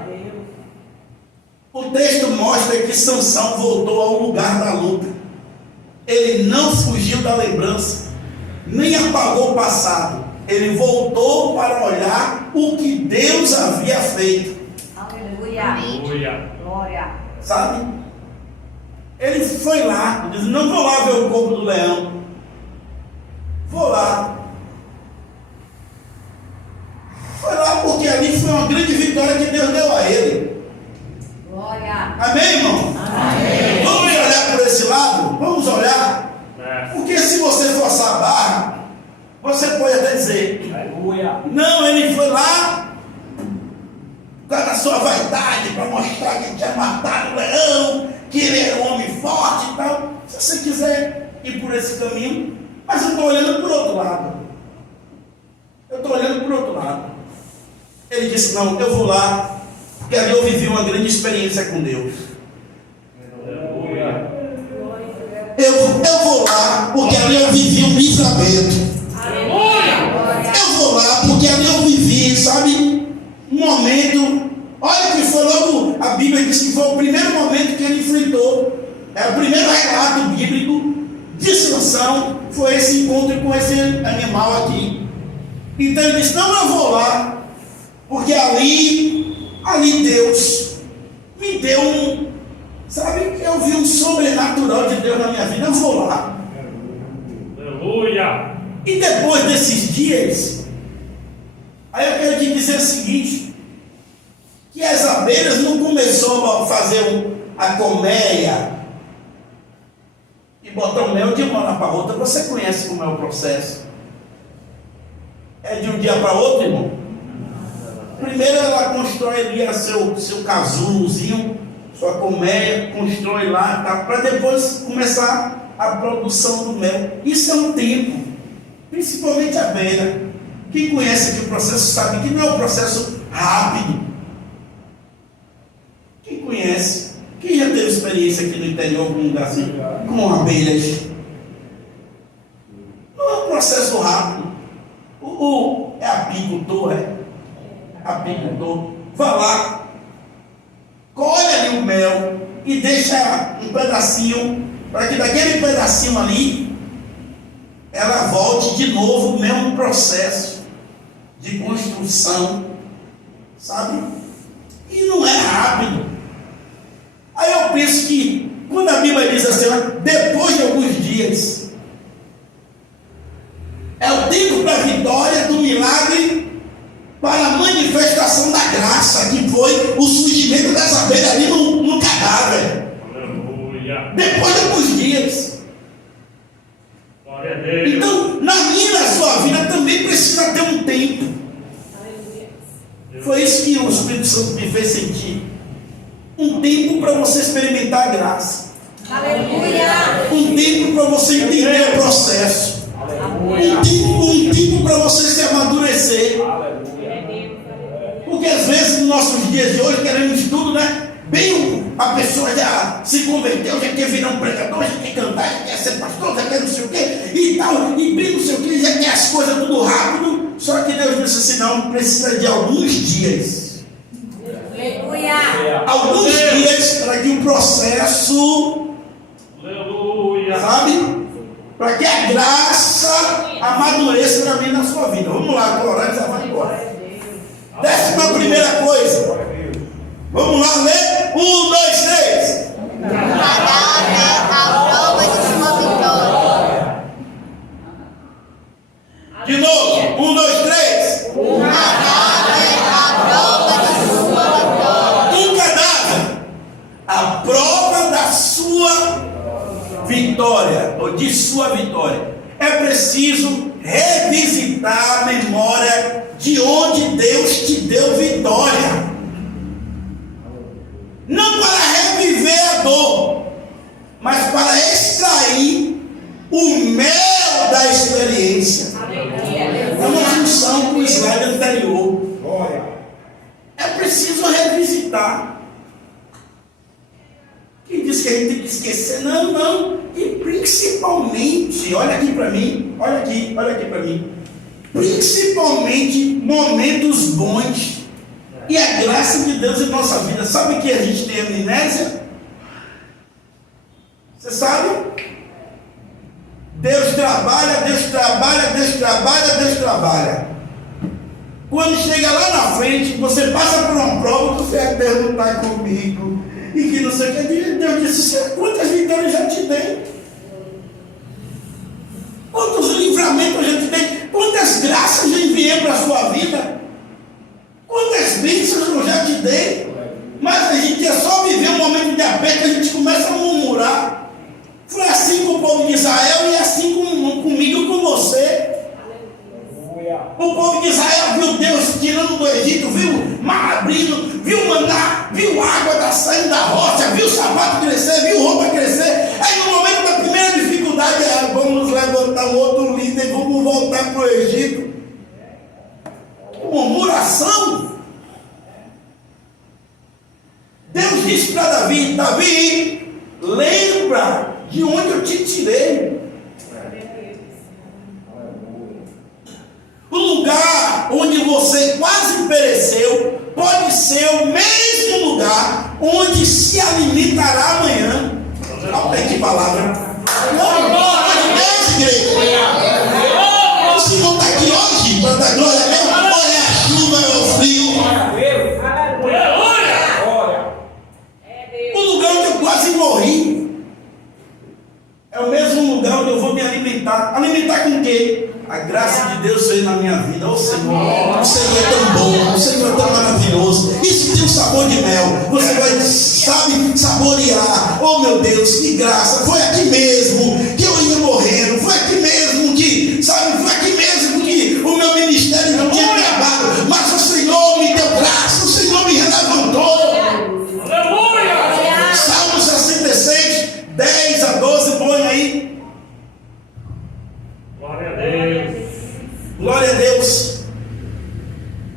O texto mostra que Sansão voltou ao lugar da luta. Ele não fugiu da lembrança, nem apagou o passado. Ele voltou para olhar o que Deus havia feito. Aleluia! Aleluia! Glória! Sabe? Ele foi lá, diz: não vou lá ver o corpo do leão. Vou lá. Foi lá porque ali foi uma grande vitória que Deus deu a ele. Glória! Amém, irmão? Amém! Vamos olhar por esse lado? Vamos olhar? Porque se você forçar a barra, você pode até dizer: Aleluia! não, ele foi lá por causa da sua vaidade, para mostrar que tinha matado o leão, que ele era um homem forte e tal. Se você quiser ir por esse caminho, mas eu estou olhando por outro lado. Ele disse: não, eu vou lá, porque ali eu vivi uma grande experiência com Deus. Aleluia! Eu vou lá, porque ali eu vivi um livramento. Aleluia! Eu vou lá, porque ali eu vivi, sabe, um momento. Olha que foi logo, a Bíblia diz que foi o primeiro momento que ele enfrentou. É o primeiro relato bíblico de Sansão. introdução foi esse encontro com esse animal aqui. Então ele disse: não, eu vou lá, porque ali Deus me deu sabe, eu vi um sobrenatural de Deus na minha vida, eu vou lá. Aleluia! E depois desses dias, aí eu quero te dizer o seguinte, que as abelhas não começou a fazer a colmeia e botar o mel de uma hora para outra. Você conhece como é o processo? É de um dia para outro, irmão? Primeiro ela constrói ali seu casulozinho, sua colmeia, constrói lá, tá, para depois começar a produção do mel. Isso é um tempo, principalmente a abelha. Quem conhece aqui o processo sabe que não é um processo rápido. Quem conhece? Quem já teve experiência aqui no interior, algum lugar assim, com abelhas? Não é um processo rápido. É apicultor, apicultor. Vai lá, colhe ali o mel e deixa um pedacinho, para que daquele pedacinho ali ela volte de novo o mesmo processo de construção, sabe? E não é rápido. Aí eu penso que quando a Bíblia diz assim, depois de alguns dias, é o tempo da vitória, do milagre, para a manifestação da graça, que foi o surgimento dessa abelha ali no cadáver. Aleluia! Depois de alguns dias. Glória a Deus! Então, na minha e na sua vida também precisa ter um tempo. Foi isso que o Espírito Santo me fez sentir. Um tempo para você experimentar a graça. Aleluia. Um tempo para você entender o processo. Um tempo para você se amadurecer. Porque às vezes nos nossos dias de hoje queremos tudo, né? Bem, a pessoa já se converteu, já quer virar um pregador, já quer cantar, já quer ser pastor, já quer não sei o quê e tal, e bem não sei o quê, já quer as coisas tudo rápido. Só que Deus disse assim: não, precisa de alguns dias. Aleluia. Alguns dias para que o processo, Aleluia! sabe? Para que a graça amadureça na minha e na sua vida. Vamos lá, agora já vai embora. 11ª coisa. Vamos lá ler? 1, 2, 3. Cadáver a prova de sua vitória. De novo. 1, 2, 3. Cadáver a prova de sua vitória. Um cadáver. A prova da sua vitória, ou de sua vitória. É preciso revisitar a memória de onde Deus te deu vitória. Não para reviver a dor, mas para extrair o mel da experiência. É uma função com o slide anterior. É preciso revisitar. Quem diz que a gente tem que esquecer? Não. E principalmente, olha aqui para mim, olha aqui para mim. Principalmente momentos bons e a graça de Deus em nossa vida. Sabe que a gente tem amnésia? Você sabe? Deus trabalha. Quando chega lá na frente, você passa por uma prova, você Deus não está comigo. E que não sei o que. Deus disse: quantas vitórias eu já te dei? Quantos livramentos eu já te dei? Quantas graças eu enviei para a sua vida? Quantas bênçãos eu já te dei? Mas a gente é só viver um momento de aperto, a gente começa a murmurar. Foi assim com o povo de Israel e assim comigo e com você. O povo de Israel viu Deus tirando do Egito, viu mar abrindo, viu maná, viu água saindo da rocha, viu o sapato crescer, viu roupa crescer. Aí no momento da primeira dificuldade, vamos levantar um outro líder, vamos voltar para o Egito. Murmuração. Deus disse para Davi: Davi, lembra de onde eu te tirei. O lugar onde você quase pereceu pode ser o mesmo lugar onde se alimentará amanhã. Olha que palavra. Não, pode alimentar. Alimentar com o quê? A graça de Deus veio na minha vida. Ô Senhor, o Senhor é tão bom, o Senhor é tão maravilhoso. Isso tem um sabor de mel. Você vai, sabe, saborear. Oh meu Deus, que graça. Foi aqui mesmo que eu ia morrendo. Foi aqui mesmo que, sabe, foi aqui mesmo que o meu ministério não tinha acabado. Mas o Senhor me deu graça, o Senhor me levantou. Aleluia! Salmo 66, 10 a 12, põe aí. Glória a Deus. Glória a Deus.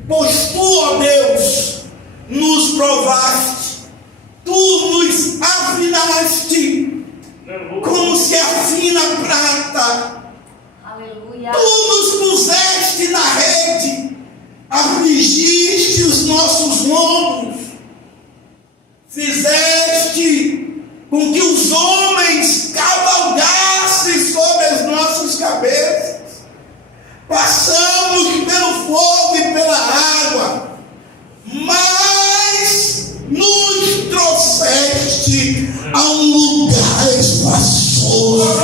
Pois tu, ó Deus, nos provaste, tu nos afinaste, como se afina a prata. Aleluia. Tu nos puseste na rede, afligiste os nossos lombos, fizeste com que os homens cavalgassem sobre as nossas cabeças. Passamos pelo fogo e pela água, mas nos trouxeste a um lugar espaçoso.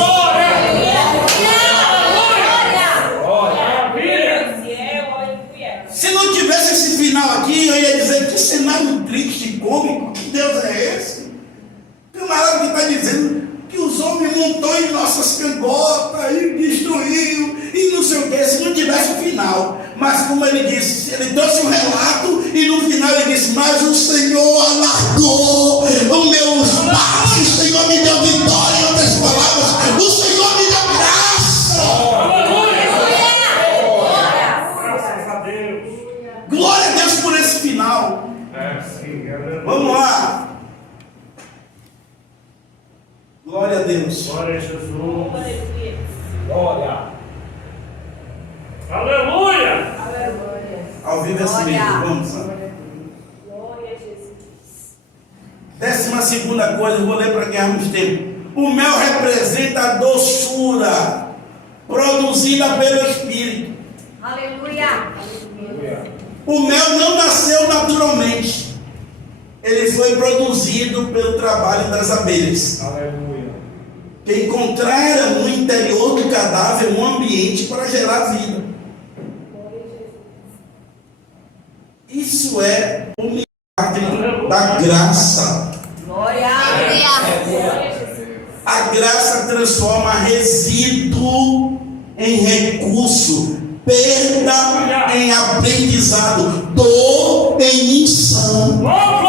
Se não tivesse esse final aqui, eu ia dizer que cenário triste e cômico, que Deus é esse? Camarada que está dizendo que os homens montou em nossas cangotas e destruiu e não sei o que, se não tivesse o final. Mas como ele disse, ele trouxe um relato e no final ele disse, mas o Senhor alargou o meu espaço, o Senhor me deu vitória. Em outras palavras, o Senhor me deu graça. Graças a Deus. Glória a Deus por esse final. Vamos lá. Glória a Deus. Glória a Jesus. Glória. Aleluia. Ao vivo é assim mesmo. Vamos. Glória a Jesus. 12ª coisa, eu vou ler para ganharmos tempo. O mel representa a doçura produzida pelo Espírito. Aleluia. O mel não nasceu naturalmente. Ele foi produzido pelo trabalho das abelhas. Aleluia. Que encontraram no interior do cadáver um ambiente para gerar vida. Isso é o milagre da graça. Glória a Deus. A graça transforma resíduo em recurso, perda em aprendizado, dor em missão. Glória.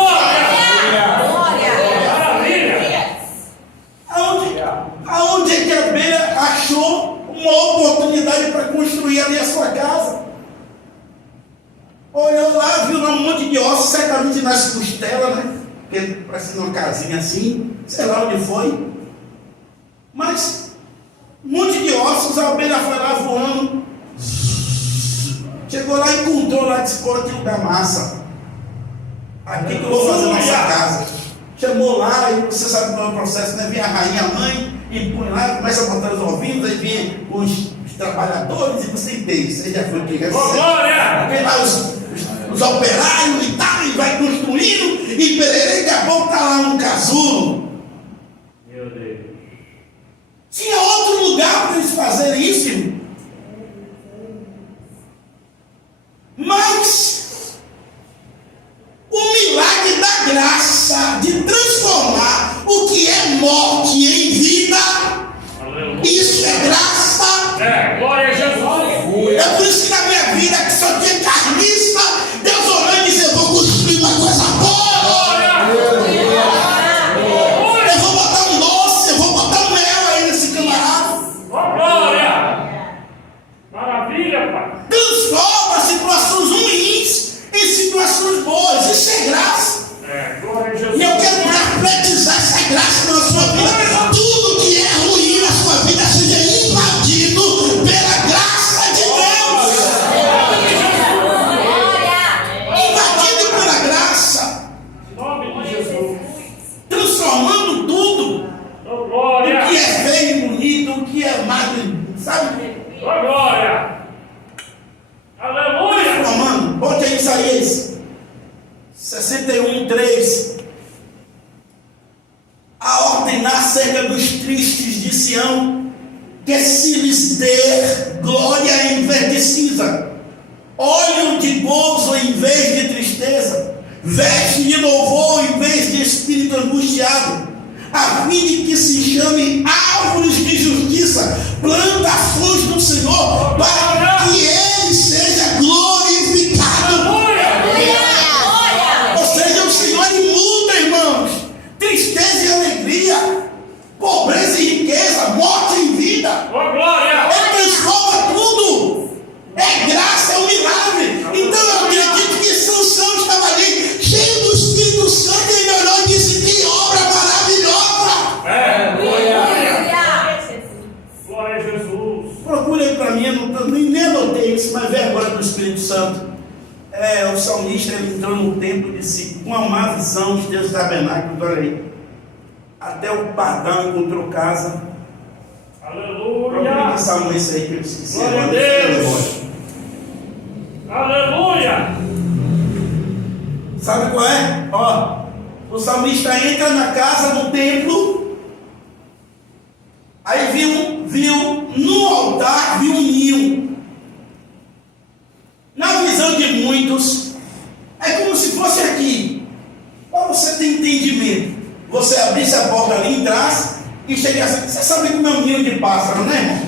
Aonde é que a abelha achou uma oportunidade para construir ali a sua casa? Olhou lá, viu um monte de ossos, certamente nas costelas, né? Porque parece uma casinha assim, sei lá onde foi. Mas, um monte de ossos, a abelha foi lá voando. Chegou lá e encontrou lá, disse, pô, tem lugar massa. Aqui que eu vou fazer nossa casa. Chamou lá, e você sabe qual é o processo, né? Vem a rainha, a mãe, e põe lá, começa a botar os ovinhos, aí vem os trabalhadores, e você entende, você já foi que Glória! vem lá os operários e tal, e vai construindo, e pererê, daqui a pouco está lá um casulo. Meu Deus. Tinha outro lugar para eles fazerem isso, irmão. Mas o milagre da graça de transformar o que é morte em vida, isso é graça. Glória a Jesus. É por isso que na minha vida, que só tinha carniça, Deus orando e disse, eu vou construir uma coisa boa. Eu vou botar um doce, eu vou botar um mel aí nesse camarada. Glória. Maravilha, Pai. Transforma situações ruins em situações boas. Isso é graça. Glória a Jesus. E eu quero profetizar essa graça na sua vida. Tudo que é ruim na sua vida seja invadido pela graça de Deus. Invadido pela graça. Em nome de Jesus. Transformando tudo. O Glória. que é feio e bonito, o que é magro, sabe? Glória. Aleluia. Transformando. Bote aí Isaías 61:3. A ordenar acerca dos tristes de Sião, que se lhes dê glória em vez de cinza, óleo de gozo em vez de tristeza, veste de louvor em vez de espírito angustiado, a fim de que se chame árvores de justiça, plantações do Senhor, para que Ele seja glorificado. Ou seja, o Senhor muda, irmãos, tristeza e alegria, pobreza e riqueza, morte e vida. Ele transforma tudo. É graça, é um milagre. Então eu acredito que Sansão estava ali, cheio do Espírito Santo, e ele olhou e disse: que obra maravilhosa! Glória a Jesus. Procure aí para mim, eu nem anotei isso, mas vem agora do Espírito Santo. O salmista, ele entrou no templo e disse: com uma má visão de Deus tabernáculos, olha aí, até o pardal encontrou casa. Procure Aleluia. que salmo é esse aí que eu esqueci. Glória a Deus. Aleluia. Sabe qual é? O salmista entra na casa do templo, aí viu no altar, viu um ninho. Na visão de muitos, é como se fosse aqui. Para você ter entendimento, você abrisse a porta ali, entrasse e chegasse. Você sabe como é um ninho de pássaro, né, irmão?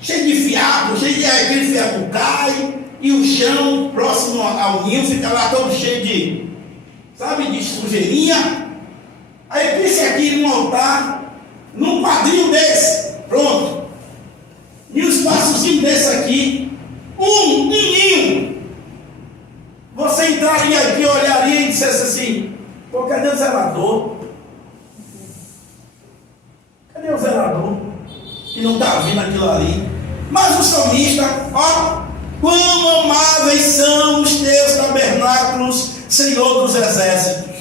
Cheio de fiapo, cheio de aquele fiapo cai, e o chão próximo ao ninho fica lá todo cheio de, de sujeirinha. Aí pense aqui num altar, num quadrinho desse, pronto, e um espaçozinho desse aqui, um ninho. Você entraria aqui, olharia e dissesse assim: pô, cadê o zelador? Cadê o zelador? Que não está vindo aquilo ali. Mas o salmista, quão amáveis são os teus tabernáculos, Senhor dos exércitos.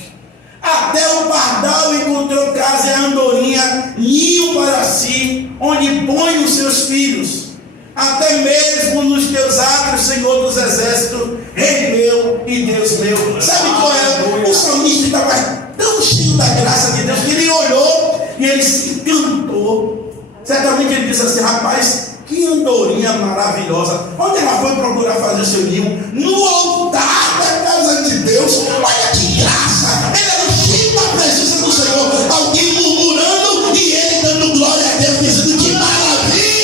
Até o pardal encontrou casa e a andorinha ninho para si, onde põe os seus filhos. Até mesmo nos teus atos, Senhor dos exércitos, Rei meu e Deus meu. Sabe qual é? O salmista estava tão cheio da graça de Deus que ele olhou e ele se encantou. Certamente ele disse assim: rapaz, que andorinha maravilhosa. Onde ela foi procurar fazer seu ninho? No altar da casa de Deus. Olha que graça. Ele era cheio da presença do Senhor. Alguém murmurando e ele dando glória a Deus, dizendo: que maravilha.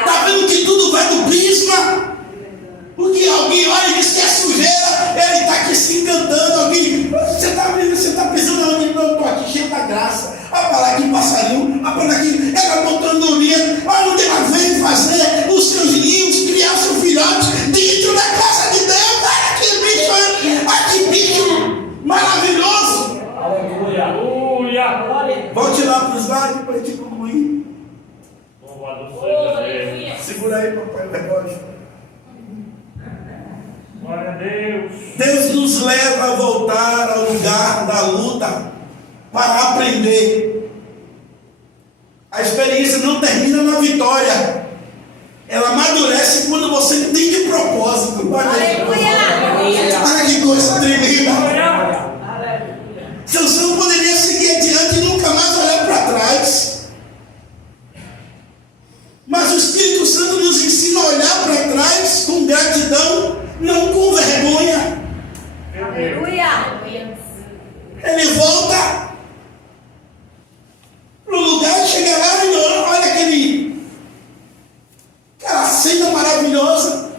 Está vendo que tudo vai do prisma? Porque alguém olha e diz que é sujeira, ele está aqui se encantando. Alguém, você está pensando onde? Eu estou aqui cheio da graça. Olha para lá aqui passarinho, olha para lá aqui, ela botando andorinha, olha onde ela veio fazer os seus ninhos, criar seus filhotes dentro da casa de Deus. Olha que bicho maravilhoso. Aleluia. Volte lá para os lados para a gente concluir. Louvado seja Deus. Segura aí, papai, o relógio. Glória a Deus. Deus nos leva a voltar ao lugar da luta para aprender. A experiência não termina na vitória, ela amadurece quando você entende propósito. Olha que coisa tremenda. Sansão poderia seguir adiante e nunca mais olhar para trás, mas o Espírito Santo nos ensina a olhar para trás com gratidão, não com vergonha. Ele volta para o lugar e chega lá e olha aquela cena maravilhosa.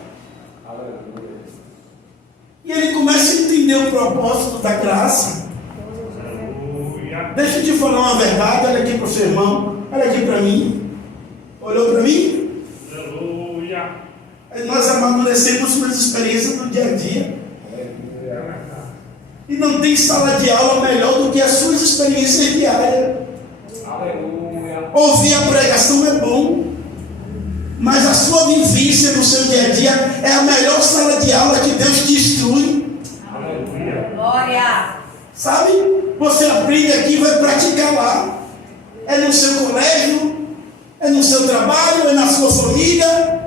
E ele começa a entender o propósito da graça. Deixa eu te falar uma verdade. Olha aqui para o seu irmão, olha aqui para mim. Olhou para mim? Aleluia. Aí nós amadurecemos suas experiências do dia a dia. E não tem sala de aula melhor do que as suas experiências diárias. Aleluia. Ouvir a pregação é bom, mas a sua vivência no seu dia a dia é a melhor sala de aula que Deus te instrui. Aleluia. Sabe? Você aprende aqui e vai praticar lá. É no seu colégio, é no seu trabalho, é na sua família.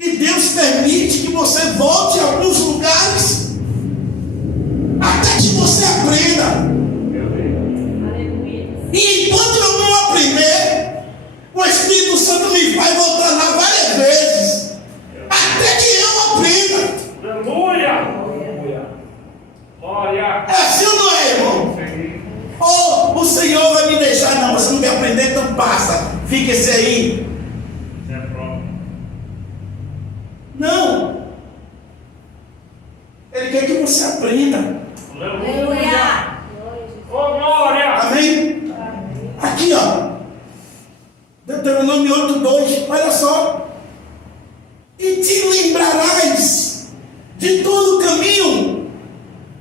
E Deus permite que você volte a alguns lugares até que você aprenda. aprender, o Espírito Santo me vai voltar lá várias vezes, até que eu aprenda. Aleluia! Glória! É assim ou não é, irmão? Ou o Senhor vai me deixar, não, você não quer aprender, então passa, fica esse aí. Não. Ele quer que você aprenda. Aleluia! Oh, glória! Amém? Aqui, ó. Deuteronômio 8:2. Olha só. E te lembrarás de todo o caminho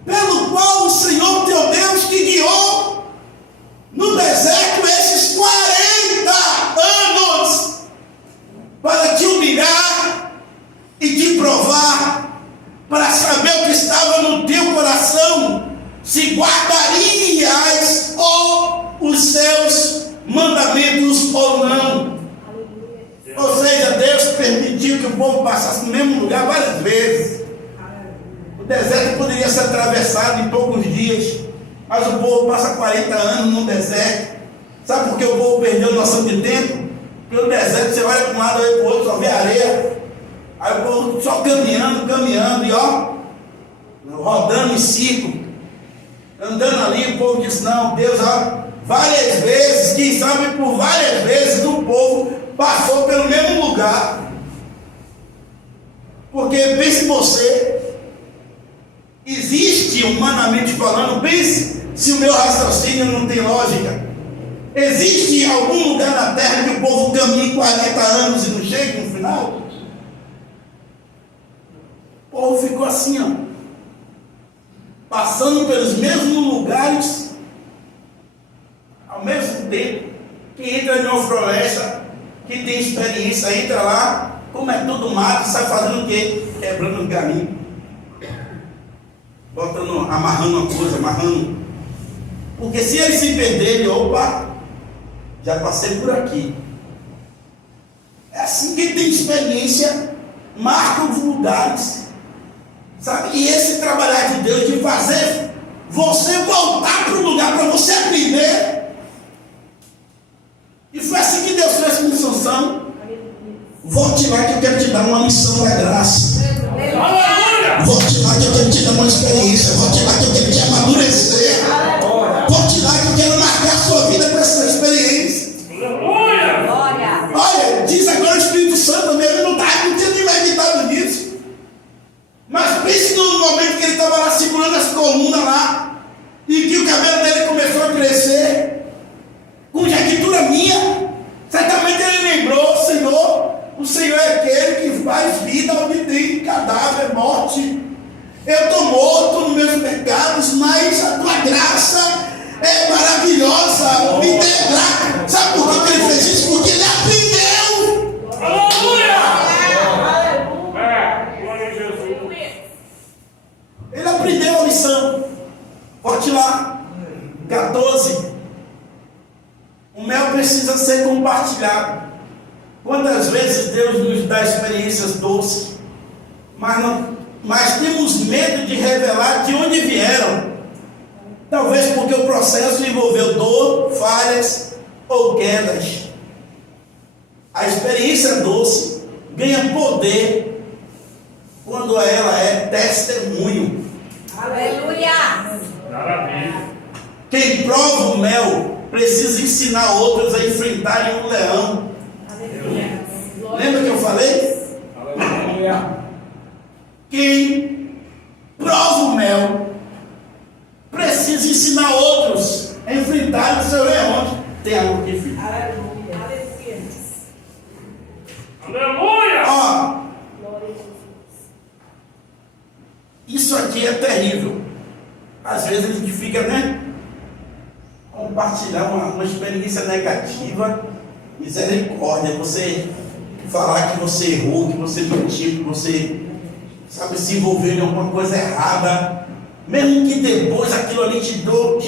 pelo qual o Senhor teu Deus te guiou no deserto esses 40 anos para te humilhar e te provar, para saber o que estava no teu coração, se guardarias os seus mandamentos ou não. Ou seja, Deus permitiu que o povo passasse no mesmo lugar várias vezes. O deserto poderia ser atravessado em poucos dias, mas o povo passa 40 anos no deserto. Sabe por que o povo perdeu noção de tempo? Porque o deserto, você olha para um lado, olha para o outro, só vê areia. Aí o povo só caminhando, e ó, rodando em círculo, andando ali. O povo disse: não, Deus, ó, várias vezes, quem sabe por várias vezes, o povo passou pelo mesmo lugar. Porque pense você, existe, humanamente falando, pense se o meu raciocínio não tem lógica. Existe algum lugar na terra que o povo caminha 40 anos e não chega no final? O povo ficou assim, ó, passando pelos mesmos lugares ao mesmo tempo. Quem entra em uma floresta, quem tem experiência, entra lá, como é tudo mato, sai fazendo o quê? Quebrando o caminho, botando, amarrando uma coisa, porque se ele se perder, opa, já passei por aqui. É assim, quem tem experiência marca os lugares, sabe? E esse trabalhar de Deus, de fazer você voltar para o lugar, para você aprender. E foi assim que Deus fez com Sansão. Volte lá que eu quero te dar uma lição da graça. Volte lá que eu quero te dar uma experiência. Volte lá que eu quero te amadurecer. Volte lá que eu quero marcar a sua vida com essa experiência. Olha, diz agora o Espírito Santo mesmo, não tinha nem meditado nisso. Mas pense no momento que ele estava lá segurando as colunas lá, e que o cabelo dele começou a crescer, com jaquitura minha. Certamente ele lembrou: Senhor, o Senhor é aquele que faz vida onde tem cadáver, morte. Eu estou morto nos meus pecados, mas a tua graça é maravilhosa, me dê graça. Sabe por que ele fez isso? Porque ele aprendeu. Aleluia! Ele aprendeu a lição. Volte lá, 14. O mel precisa ser compartilhado. Quantas vezes Deus nos dá experiências doces, mas temos medo de revelar de onde vieram. Talvez porque o processo envolveu dor, falhas ou quedas. A experiência doce ganha poder quando ela é testemunho. Aleluia! Maravilha! Quem prova o mel precisa ensinar outros a enfrentarem um leão. Aleluia! Lembra que eu falei? Aleluia! Quem prova o mel precisa ensinar outros a enfrentarem os seus leões. Tem algo que fica. Aleluia! Ó, isso aqui é terrível. Às vezes a gente fica, né? Compartilhar uma experiência negativa. Misericórdia. Você falar que você errou, que você mentiu, que você, sabe, se envolveu em alguma coisa errada. Mesmo que depois aquilo ali te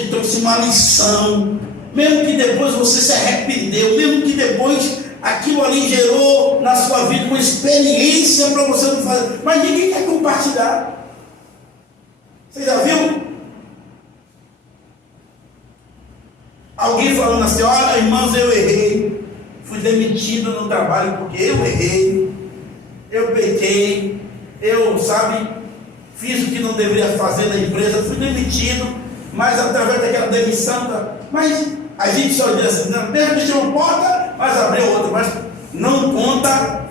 trouxe uma lição. Mesmo que depois você se arrependeu. Mesmo que depois aquilo ali gerou na sua vida uma experiência para você não fazer. Mas ninguém quer compartilhar. Você já viu? Alguém falando assim: olha, irmãos, eu errei. fui demitido no trabalho porque eu errei, eu pequei, fiz o que não deveria fazer na empresa, fui demitido, mas através daquela demissão, mas a gente só diz assim, não, Deus deixou uma porta, mas abriu outra, mas não conta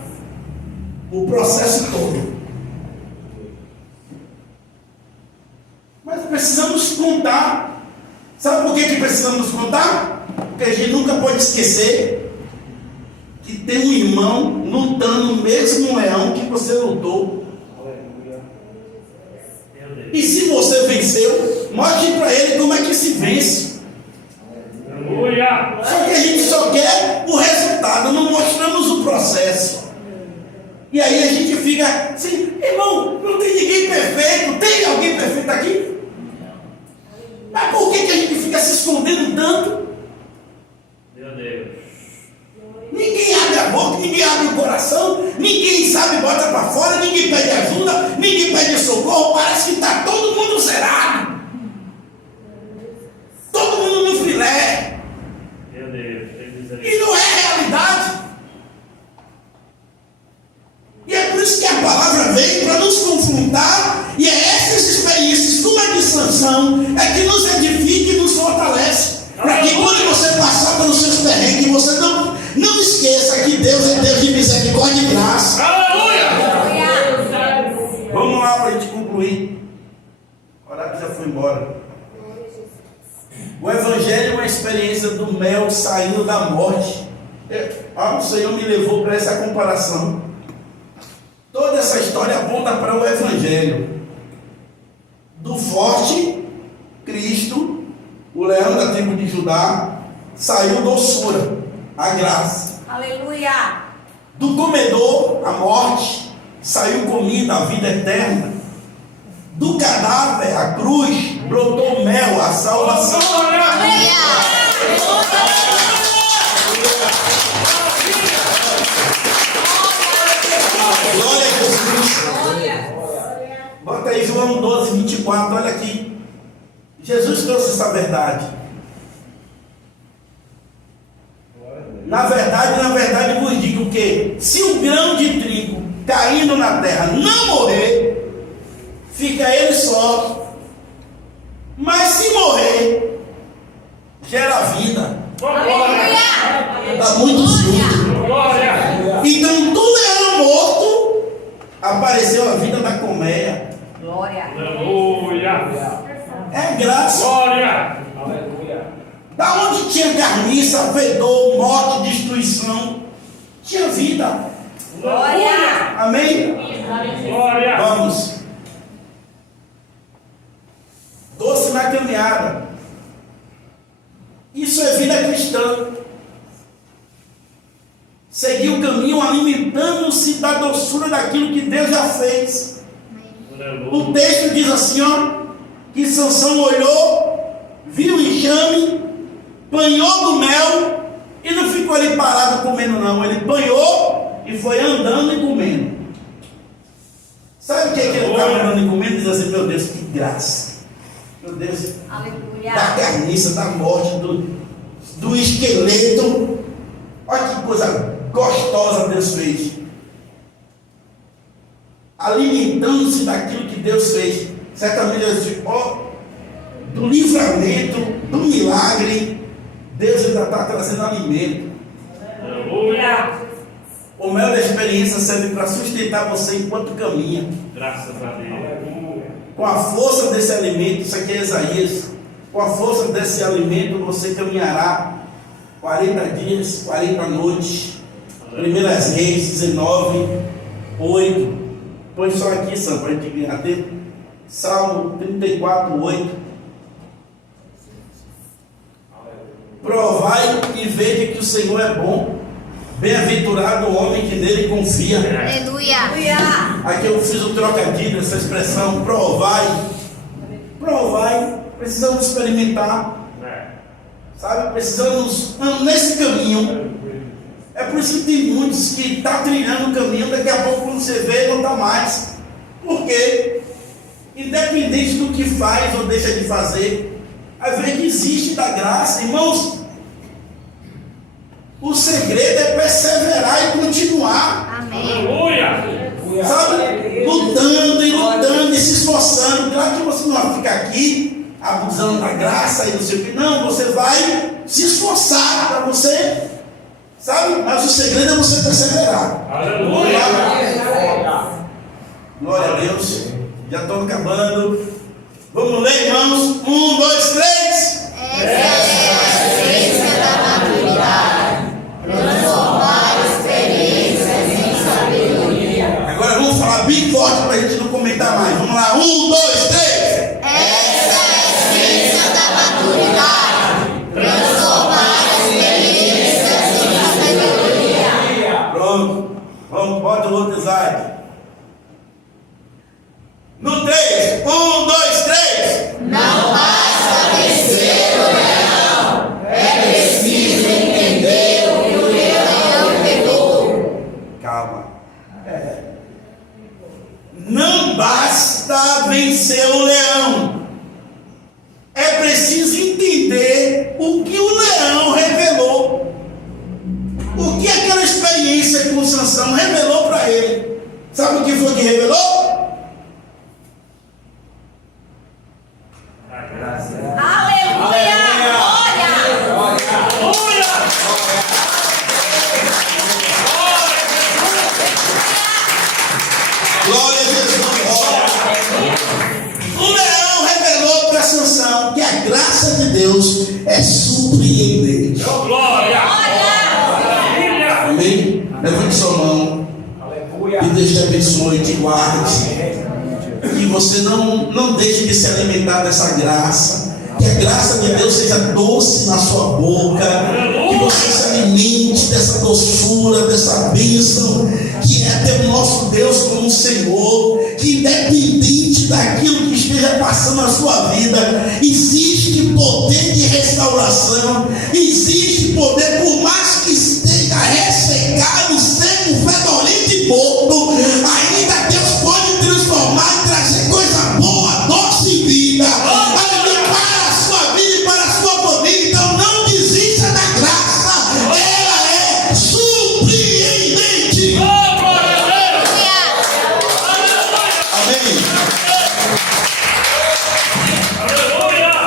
o processo todo. Mas precisamos contar. Sabe por que precisamos contar? Porque a gente nunca pode esquecer que tem um irmão lutando no mesmo leão que você lutou. E se você venceu, mostre para ele como é que se vence. Só que a gente só quer o resultado, não mostramos o processo. E aí a gente fica assim, irmão, não tem ninguém perfeito. Tem alguém perfeito aqui? Mas por que a gente fica se escondendo tanto? Meu Deus. Ninguém abre a boca, ninguém abre o coração, ninguém sabe, bota para fora, ninguém pede ajuda, ninguém pede socorro. Parece que está todo mundo zerado, todo mundo no filé. Meu Deus, E não é realidade. E é por isso que a palavra veio para nos confrontar. E é essas experiências, como a de Sansão, é que nos edifica e nos fortalece. Para que quando você passar pelos seus perrengues, você não esqueça que Deus é Deus de misericórdia e graça. Aleluia! Vamos lá para a gente concluir. O horário já foi embora. O Evangelho é uma experiência do mel saindo da morte. O Senhor me levou para essa comparação. Toda essa história aponta para o Evangelho. Do forte, Cristo, o leão da tribo de Judá, saiu doçura, a graça. Aleluia. Do comedor, a morte, saiu comida, a vida eterna. Do cadáver, a cruz, brotou mel, a salvação. Glória a Jesus. Bota aí João 12, 24, olha aqui. Jesus trouxe essa verdade. Na verdade vos digo que se o grão de trigo caindo na terra não morrer, fica ele só. Mas se morrer, gera vida. Dá muito fruto. Então do leão morto apareceu a vida da colmeia. Glória. Aleluia! É graça. Glória! Da onde tinha carniça, fedor, morte, destruição, tinha vida. Glória. Amém? Glória! Vamos. Doce na caminhada. Isso é vida cristã. Seguir o caminho alimentando-se da doçura daquilo que Deus já fez. O texto diz assim, que Sansão olhou, viu o enxame, banhou do mel e não ficou ali parado comendo não. Ele banhou e foi andando e comendo. Sabe o que ele estava andando e comendo? Diz assim, meu Deus, que graça. Meu Deus, Aleluia. da carniça, da morte, do esqueleto. Olha que coisa gostosa Deus fez. Alimentando-se daquilo que Deus fez. Certamente Deus disse, do livramento, do milagre, Deus ainda está trazendo alimento. Aleluia! O mel da experiência serve para sustentar você enquanto caminha. Graças a Deus. Com a força desse alimento, isso aqui é Isaías, com a força desse alimento você caminhará 40 dias, 40 noites. 1 Reis 19, 8. Põe só aqui, Sam, para a gente ganhar tempo. Salmo 34, 8. Provai e veja que o Senhor é bom. Bem-aventurado o homem que nele confia. Aleluia. Aqui eu fiz um trocadilho, essa expressão, provai. Provai. Precisamos experimentar. Sabe? Precisamos nesse caminho. É por isso que tem muitos que estão trilhando o caminho, daqui a pouco quando você vê, não está mais. Por quê? Independente do que faz ou deixa de fazer, a ver que existe da graça, irmãos. O segredo é perseverar e continuar. Amém. Sabe? Lutando e lutando e se esforçando. Claro que você não vai ficar aqui abusando da graça e não sei o que. Não, você vai se esforçar para você, sabe? Mas o segredo é você perseverar. Aleluia. Glória a Deus. Já estou acabando. Vamos ler, irmãos? 1, 2, 3. Essa é a essência da maturidade. Transformar experiências em sabedoria. Agora vamos falar bem forte para a gente não comentar mais. Vamos lá, 1, 2, 3. Essa é a essência da maturidade. Transformar experiências em sabedoria. Pronto. Vamos, bota o outro slide. No 3, 1, 2, 3. Não basta vencer o leão. É preciso entender o que o leão pegou. Calma. Não basta vencer o leão. É preciso entender o que o leão revelou. O que aquela experiência com Sansão revelou para ele. Sabe o que foi que revelou? Aleluia. Glória a Jesus. O leão revelou para Sansão que a graça de Deus é surpreendente. Amém? Levante sua mão. E Deus te abençoe, te guarde. Que você não deixe de se alimentar dessa graça. Que a graça de Deus seja doce na sua boca. Que você se alimente dessa doçura, dessa bênção que é ter o nosso Deus como Senhor. Que independente daquilo que esteja passando na sua vida, existe poder de restauração. Existe poder, por mais que esteja ressecado, seco, fedorento e morto, ainda Deus pode transformar e trazer coisa boa, doce e vida. Aleluia, para a sua vida e para a sua família. Então não desista da graça. Ela é surpreendente.